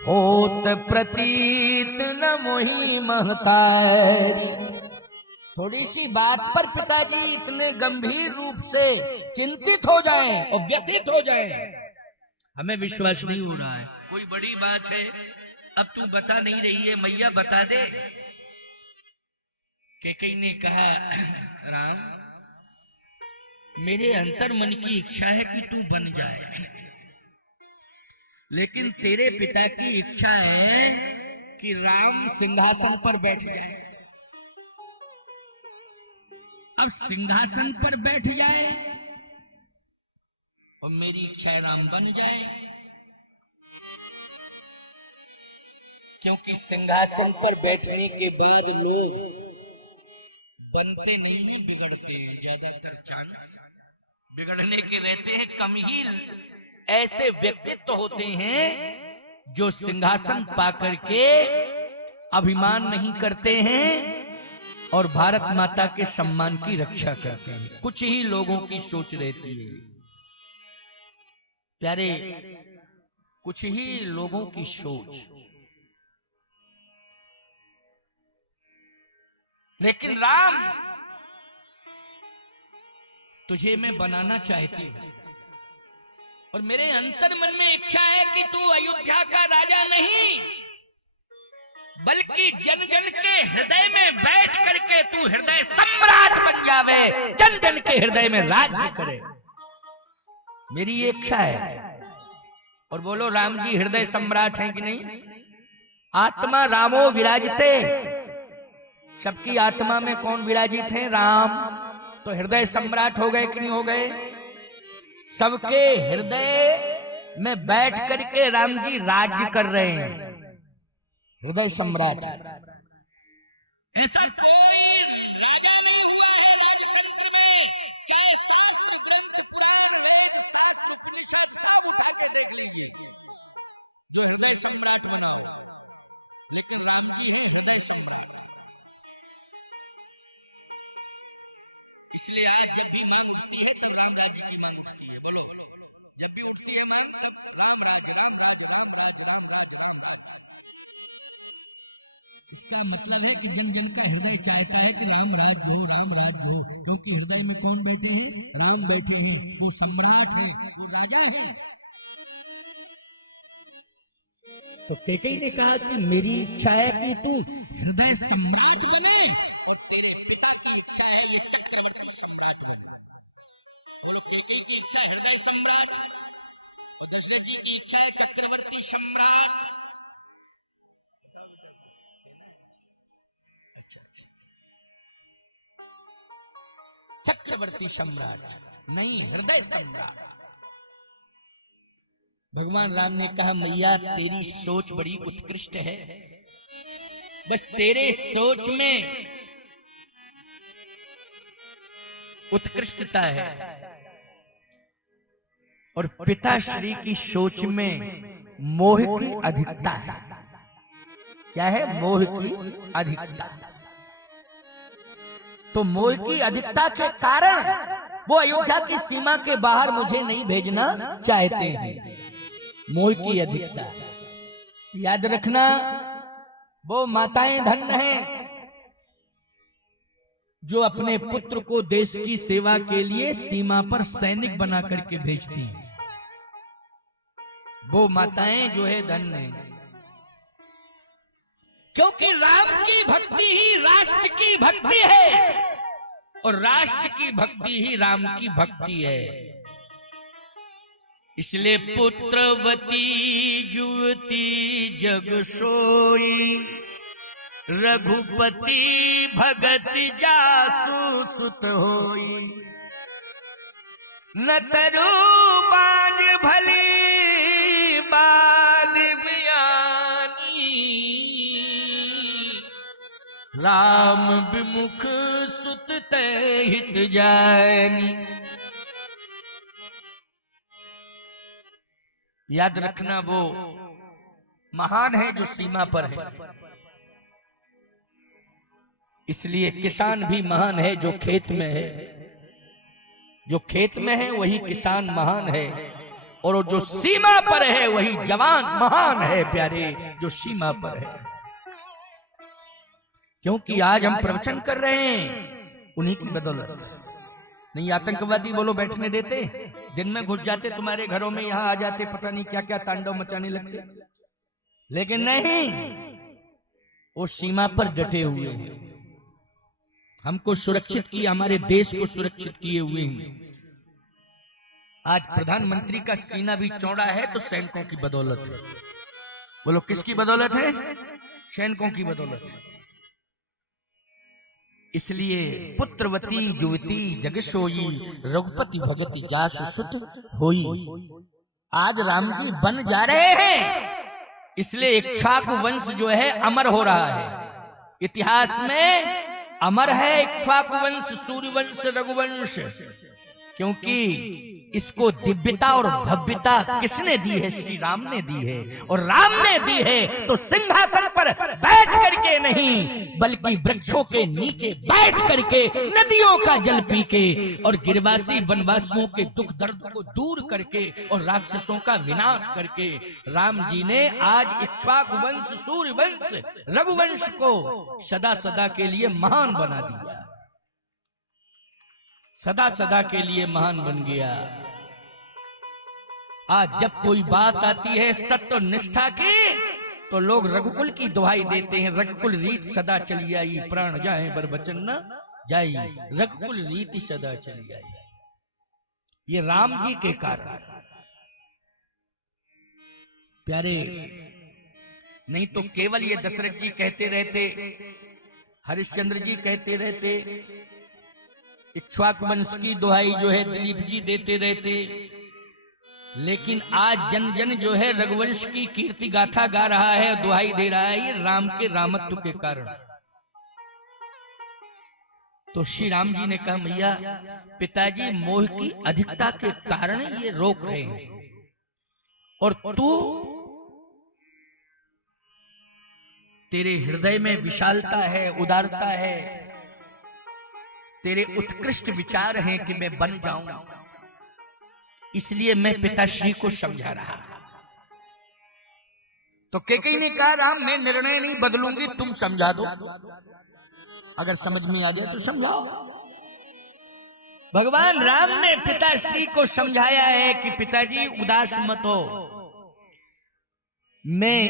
होत प्रतीत न मोहि महतारी। थोड़ी सी बात पर पिताजी इतने गंभीर रूप से चिंतित हो जाएं और व्यथित हो जाएं, हमें विश्वास नहीं हो रहा है। कोई बड़ी बात है, अब तू बता नहीं रही है, मैया बता दे। कैकेयी ने कहा राम, मेरे अंतर मन की इच्छा है कि तू बन जाए, लेकिन तेरे पिता की इच्छा है कि राम सिंहासन पर बैठ जाए। अब सिंहासन पर बैठ जाए और मेरी इच्छा राम बन जाए, क्योंकि सिंहासन पर बैठने के बाद लोग बनते नहीं हैं, बिगड़ते हैं। ज्यादातर चांस बिगड़ने के रहते हैं, कम ही ऐसे व्यक्तित्व होते हैं जो सिंहासन पाकर के अभिमान नहीं करते हैं और भारत माता के सम्मान की रक्षा करते हैं। कुछ ही लोगों की सोच रहती है प्यारे, कुछ ही लोगों की सोच। लेकिन राम, तुझे मैं बनाना चाहती हूं और मेरे अंतर मन में इच्छा है कि तू अयोध्या का राजा नहीं, बल्कि जन जन के हृदय में बैठ करके तू हृदय सम्राट बन जावे, जन जन के हृदय में राज्य करे। मेरी ये इच्छा है। और बोलो राम जी हृदय सम्राट हैं कि नहीं? आत्मा रामो विराजते, सबकी आत्मा में कौन विराजित है? राम। तो हृदय सम्राट हो गए कि नहीं हो गए? सबके हृदय में बैठ करके राम जी राज्य कर रहे हैं, हृदय सम्राट। ऐसा कोई राजा नहीं हुआ है हृदय सम्राट। इसलिए आज जब भी मांग उठती है तो राम राज्य की मांग उठती है। बोलो, जब भी उठती है मांग तब राम राज राम राज राम राज राम राज राम राज। इसका मतलब है कि जन जन का हृदय चाहता है कि राम राज हो, राम राज हो, क्योंकि हृदय में कौन बैठे हैं? राम बैठे हैं। वो सम्राट है, वो राजा है। तो कैकेयी ने कहा कि मेरी इच्छा है कि तू हृदय सम्राट बने और तेरे पिता की इच्छा है ये चक्रवर्ती सम्राट बने। बोलो, कैकेयी की इच्छा है हृदय सम्राट और दशरथ जी की इच्छा है चक्रवर्ती सम्राट। चक्रवर्ती सम्राट नहीं, हृदय सम्राट। भगवान राम ने कहा, मैया तेरी सोच बड़ी उत्कृष्ट है, बस तेरे सोच में उत्कृष्टता है और पिताश्री की सोच में मोह की अधिकता है। क्या है? मोह की अधिकता। तो मोह की अधिकता के कारण वो अयोध्या की सीमा के बाहर मुझे नहीं भेजना चाहते हैं। मोह की अधिकता। याद रखना, वो माताएं धन्य हैं जो अपने पुत्र को देश की सेवा के लिए सीमा पर सैनिक बना करके भेजती हैं। वो माताएं जो है धन्य हैं, क्योंकि राम की भक्ति ही राष्ट्र की भक्ति है और राष्ट्र की भक्ति ही राम की भक्ति है। इसलिए पुत्रवती जुवती जग सोई, रघुपति भगत जासु सुत होई। न तरु बाज भली बात बयानी, राम विमुख सुत ते हित जानी। याद रखना, वो महान है जो सीमा पर है। इसलिए किसान भी महान है जो खेत में है। जो खेत में है वही किसान महान है और जो सीमा पर है वही जवान महान है प्यारे, जो सीमा पर है। क्योंकि आज हम प्रवचन कर रहे हैं उन्हीं की बदौलत। नहीं आतंकवादी बोलो बैठने देते, दिन में घुस जाते तुम्हारे घरों में, यहां आ जाते, पता नहीं क्या क्या तांडव मचाने लगते। लेकिन नहीं, वो सीमा पर डटे हुए हैं, हमको सुरक्षित किया, हमारे देश को सुरक्षित किए हुए हैं। आज प्रधानमंत्री का सीना भी चौड़ा है तो सैनिकों की बदौलत है। बोलो किसकी बदौलत है? सैनिकों की बदौलत है। इसलिए पुत्रवती जुवती जग सोई, रघुपति भगति जासु सुत होई। आज राम जी बन जा रहे हैं, इसलिए इक्ष्वाकु वंश जो है अमर हो रहा है। इतिहास में अमर है इक्ष्वाकु वंश, सूर्यवंश, रघुवंश। क्योंकि इसको दिव्यता और भव्यता किसने दी है? श्री राम ने दी है। और राम ने दी है तो सिंहासन पर बैठ करके नहीं, बल्कि वृक्षों के नीचे बैठ करके, नदियों का जल पी के और गिरवासी वनवासियों के दुख दर्द को दूर करके और राक्षसों का विनाश करके राम जी ने आज इक्ष्वाकु वंश, सूर्य वंश, रघुवंश को सदा सदा के लिए महान बना दिया। सदा सदा के लिए महान बन गया। आज जब कोई बात आती है सत्य और निष्ठा की तो लोग रघुकुल की दुहाई देते हैं। रघुकुल रीत सदा चली आई, प्राण जाए पर वचन न जाई, रघुकुल रीति सदा चली आई। ये राम जी के कारण प्यारे, नहीं तो केवल ये दशरथ जी कहते रहते, हरिश्चंद्र जी कहते रहते, इक्ष्वाकु वंश की दुहाई जो है दिलीप जी देते रहते, लेकिन आज जन जन जो है रघुवंश की कीर्ति गाथा गा रहा है, दुहाई दे रहा है, ये राम के रामत्व के कारण। तो श्री राम जी ने कहा, मैया पिताजी मोह की अधिकता के कारण ये रोक रहे हैं और तू तेरे हृदय में विशालता है, उदारता है, तेरे उत्कृष्ट विचार हैं कि मैं बन जाऊं, इसलिए मैं पिताश्री को समझा रहा। तो कैकेयी ने कहा राम मैं निर्णय नहीं बदलूंगी, तुम समझा दो, अगर समझ में आ जाए तो समझाओ। भगवान राम ने पिताश्री को समझाया है कि पिताजी उदास मत हो। मैं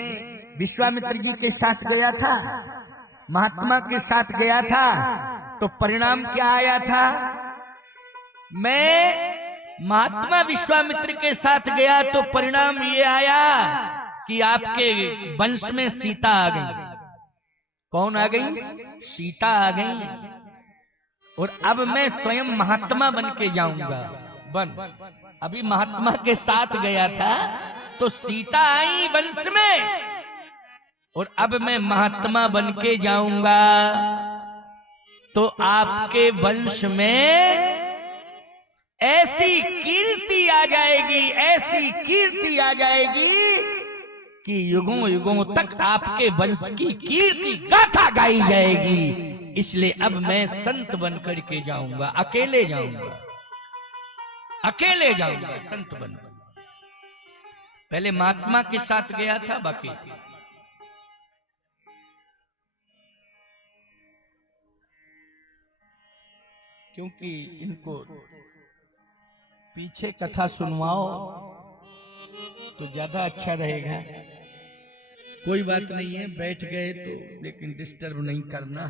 विश्वामित्र जी के साथ गया था, महात्मा के साथ गया था, तो परिणाम क्या आया था? मैं महात्मा विश्वामित्र के साथ गया तो परिणाम ये आया कि आपके वंश में सीता आ गई। कौन आ गई? सीता आ गई। और अब मैं स्वयं महात्मा बन के जाऊंगा। अभी महात्मा के साथ गया था तो सीता आई वंश में, और अब मैं महात्मा बन के जाऊंगा तो आपके वंश में ऐसी कीर्ति आ जाएगी, ऐसी कीर्ति आ जाएगी कि युगों युगों तक आपके वंश की कीर्ति गाथा गाई जाएगी। इसलिए अब मैं संत बन करके जाऊंगा, अकेले जाऊंगा, अकेले जाऊंगा संत बन। पहले महात्मा के साथ गया था बाकी। क्योंकि इनको पीछे कथा सुनवाओ तो ज्यादा अच्छा रहेगा। कोई बात नहीं है, बैठ गए तो, लेकिन डिस्टर्ब नहीं करना।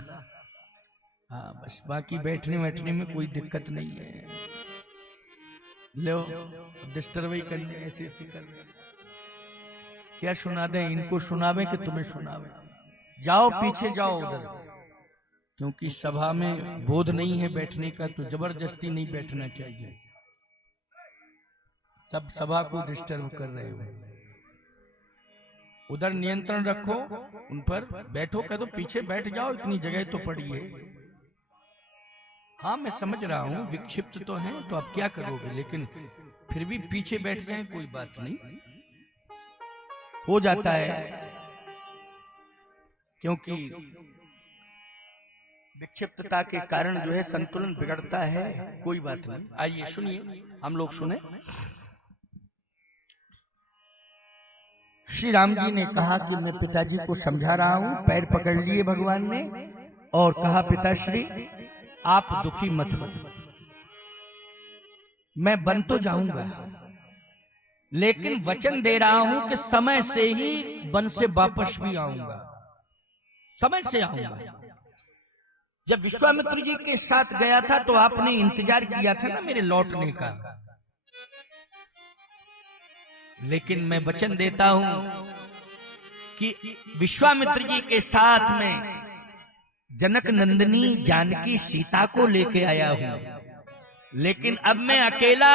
हाँ बस, बाकी बैठने बैठने में कोई दिक्कत नहीं है। लो डिस्टर्ब ही करने, ऐसे ऐसे करने। क्या सुना दें इनको? सुनावे कि तुम्हें सुनावे? जाओ पीछे जाओ उधर, क्योंकि सभा में बोध नहीं है बैठने का, तो जबरदस्ती नहीं बैठना चाहिए। सब सभा को डिस्टर्ब कर रहे हो। उधर नियंत्रण रखो, उन पर बैठो, कह दो पीछे बैठ जाओ, इतनी जगह तो पड़ी है। हाँ मैं समझ रहा हूँ विक्षिप्त तो हैं, तो अब क्या करोगे, लेकिन फिर भी पीछे बैठ जाए कोई बात नहीं, हो जाता है। क्योंकि विक्षिप्तता के कारण जो है संतुलन बिगड़ता है। कोई बात नहीं, आइए सुनिए, हम लोग सुने। श्री राम जी ने कहा कि मैं पिताजी को समझा रहा हूं। पैर पकड़ लिए भगवान ने और कहा पिताश्री आप दुखी मत हो, मैं बन तो जाऊंगा, लेकिन वचन दे रहा हूं कि समय से ही वन से वापस भी आऊंगा, समय से आऊंगा। जब विश्वामित्र जी के साथ गया था तो आपने इंतजार किया था ना मेरे लौटने का, लेकिन मैं वचन देता हूं कि विश्वामित्र जी के साथ में जनक नंदिनी जानकी सीता को लेके आया हूं, लेकिन अब मैं अकेला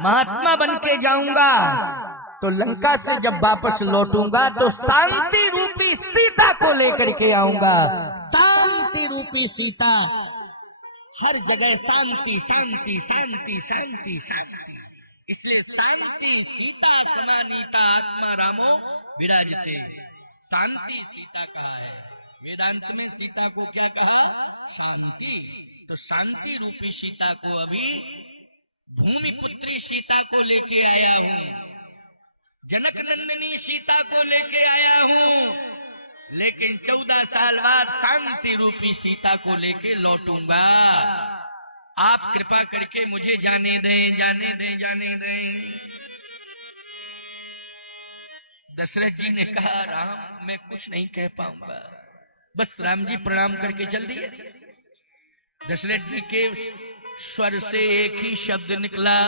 महात्मा बन के जाऊंगा, तो लंका से जब वापस लौटूंगा तो शांति रूपी सीता को लेकर के आऊंगा। शांति रूपी सीता, हर जगह शांति शांति शांति शांति शांति। इसलिए शांति सीता समानीता आत्मा रामो विराजते, शांति सीता कहा है। वेदांत में सीता को क्या कहा? शांति। तो शांति रूपी सीता को अभी भूमि पुत्री सीता को लेके आया हूं, जनक नंदिनी सीता को लेके आया हूं, लेकिन 14 साल बाद शांति रूपी सीता को लेके लौटूंगा। आप कृपा करके मुझे जाने दें, जाने दें, जाने दें। दशरथ जी ने कहा राम मैं कुछ नहीं कह पाऊंगा। बस राम जी प्रणाम करके चल दिए। दशरथ जी के स्वर से एक ही शब्द निकला,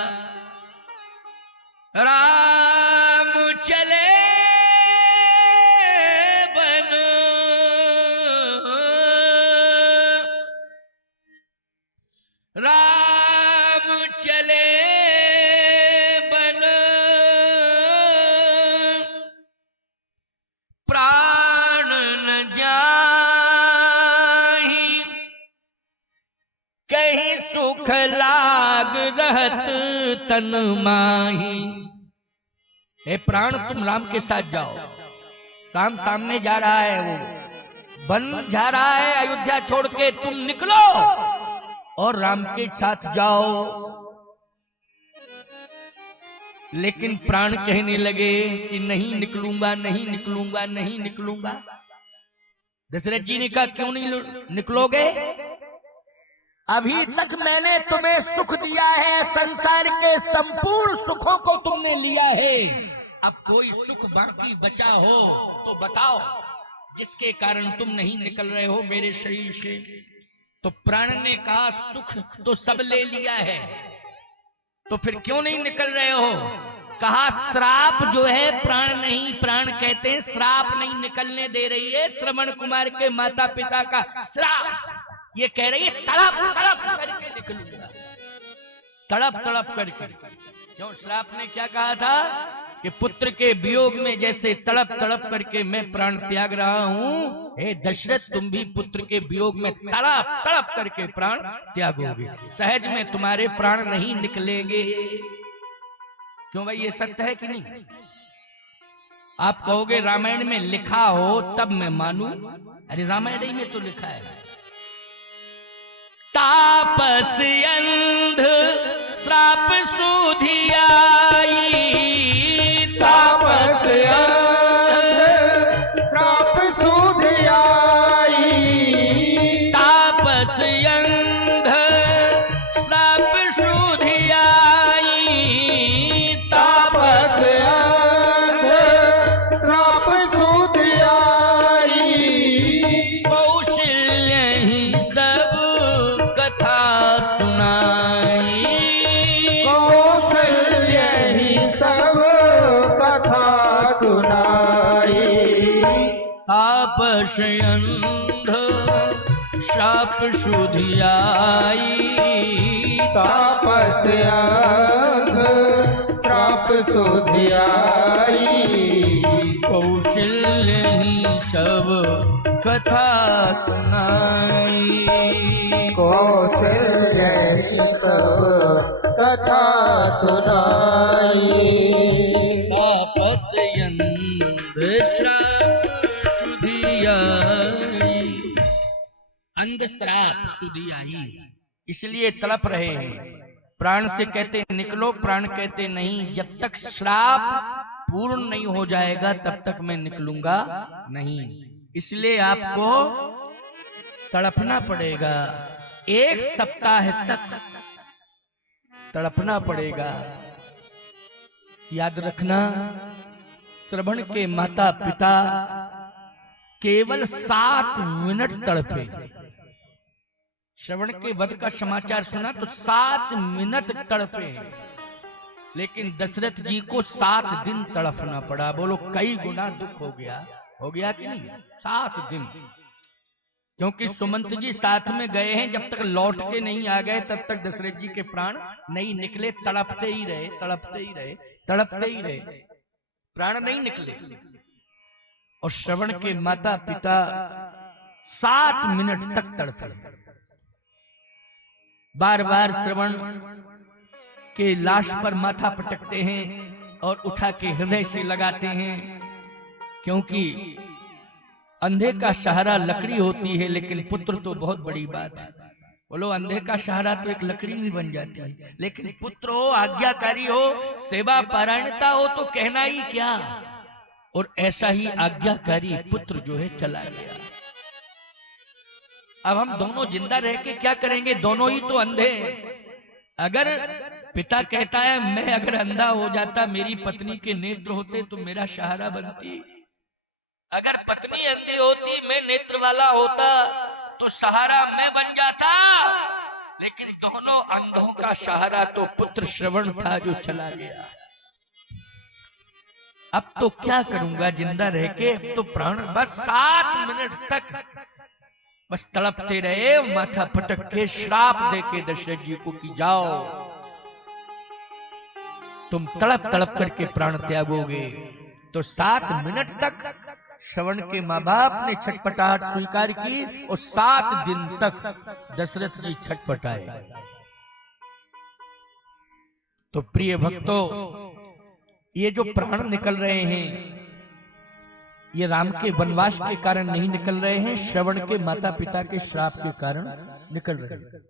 राम चले बन, राम चले बन, प्राण न जाहि, कहीं सुख लाग रहत तन माही। ए प्राण तुम राम के साथ जाओ, राम सामने जा रहा है, वो बन जा रहा है अयोध्या छोड़ के, तुम निकलो और राम के साथ जाओ। लेकिन प्राण कहने लगे कि नहीं निकलूंगा, नहीं निकलूंगा, नहीं निकलूंगा। दशरथ जी ने कहा क्यों नहीं निकलोगे? अभी तक मैंने तुम्हें सुख दिया है, संसार के संपूर्ण सुखों को तुमने लिया है। अब कोई सुख बाकी बचा हो तो बताओ, जिसके कारण तुम नहीं निकल रहे हो मेरे शरीर से। तो प्राण ने कहा सुख तो सब ले लिया है, तो फिर क्यों नहीं निकल रहे हो? कहा श्राप जो है, प्राण नहीं, प्राण कहते हैं श्राप नहीं निकलने दे रही है। श्रवण कुमार के माता पिता का श्राप। ये कह रही है तड़प तड़प करके निकलूंगा, तड़प तड़प करके। क्यों? श्राप ने क्या कहा था कि पुत्र के वियोग में जैसे तड़प तड़प करके मैं प्राण त्याग रहा हूं, हे दशरथ तुम भी पुत्र के वियोग में तड़प तड़प करके प्राण त्यागोगे। सहज में तुम्हारे प्राण नहीं निकलेंगे। क्यों भाई, ये सत्य है कि नहीं? आप कहोगे रामायण में लिखा हो तब मैं मानूं। अरे रामायण ही में तो लिखा है, तापस अंध श्राप सुधियाई, तापस अंध श्राप सुधियाई, तापस अंध श्राप सुधियाई, तापस अंध श्राप सुधियाई, कौशल्य ही सब कथा सुनाई, कौशल्य ही सब कथा सुनाई, तापस अंध श्राप सुधियाई, तापस अंध श्राप सुधियाई, कौशल्य ही सब कथा सुनाई, कौशल्य ही सब कथा सुनाई, तापस अंध श्राप सुधियाई, अंध श्राप सुधियाई। इसलिए तड़प रहे हैं। प्राण से कहते निकलो, प्राण कहते नहीं, जब तक श्राप पूर्ण नहीं हो जाएगा तब तक मैं निकलूंगा नहीं। इसलिए आपको तड़पना पड़ेगा, 1 सप्ताह तक तड़पना पड़ेगा। याद रखना, श्रवण के माता पिता केवल 7 मिनट तड़पे। श्रवण के वध का समाचार सुना तो 7 मिनट तड़पे, लेकिन दशरथ जी को 7 दिन तड़पना पड़ा। बोलो कई गुना दुख हो गया कि नहीं? 7 दिन। क्योंकि सुमंत जी साथ में गए हैं, जब तक लौट के नहीं आ गए तब तक दशरथ जी के प्राण नहीं निकले। तड़पते ही रहे, तड़पते ही रहे, तड़पते ही रहे, प्राण नहीं निकले। और श्रवण के माता पिता 7 मिनट तक तड़पे। बार बार श्रवण के लाश पर माथा पटकते हैं और उठा के हृदय से लगाते हैं, क्योंकि अंधे का सहारा लकड़ी होती है, लेकिन पुत्र तो बहुत बड़ी बात है। बोलो अंधे का सहारा तो एक लकड़ी भी बन जाती है, लेकिन पुत्र हो, आज्ञाकारी हो, सेवा पारायणता हो तो कहना ही क्या। और ऐसा ही आज्ञाकारी पुत्र जो है चला गया। अब हम दोनों जिंदा रह के क्या करेंगे? दोनों ही तो अंधे। अगर पिता कहता है मैं अगर अंधा हो जाता, मेरी पत्नी के नेत्र होते तो मेरा सहारा बनती। अगर पत्नी अंधी होती, मैं नेत्र वाला होता तो सहारा मैं बन जाता। लेकिन दोनों अंधों का सहारा तो पुत्र श्रवण था जो चला गया। अब तो क्या करूंगा जिंदा रह के? अब तो प्राण बस 7 मिनट तक बस तड़पते रहे, माथा पटक के श्राप दे के दशरथ जी को कि जाओ तुम तड़प तड़प करके प्राण त्यागोगे। तो 7 मिनट तक श्रवण के माँ बाप ने छटपटाहट स्वीकार की और 7 दिन तक दशरथ जी छटपटाए। तो प्रिय भक्तों, ये जो प्राण निकल रहे हैं ये राम के वनवास के कारण नहीं निकल रहे हैं, श्रवण के माता पिता के श्राप के कारण निकल रहे हैं।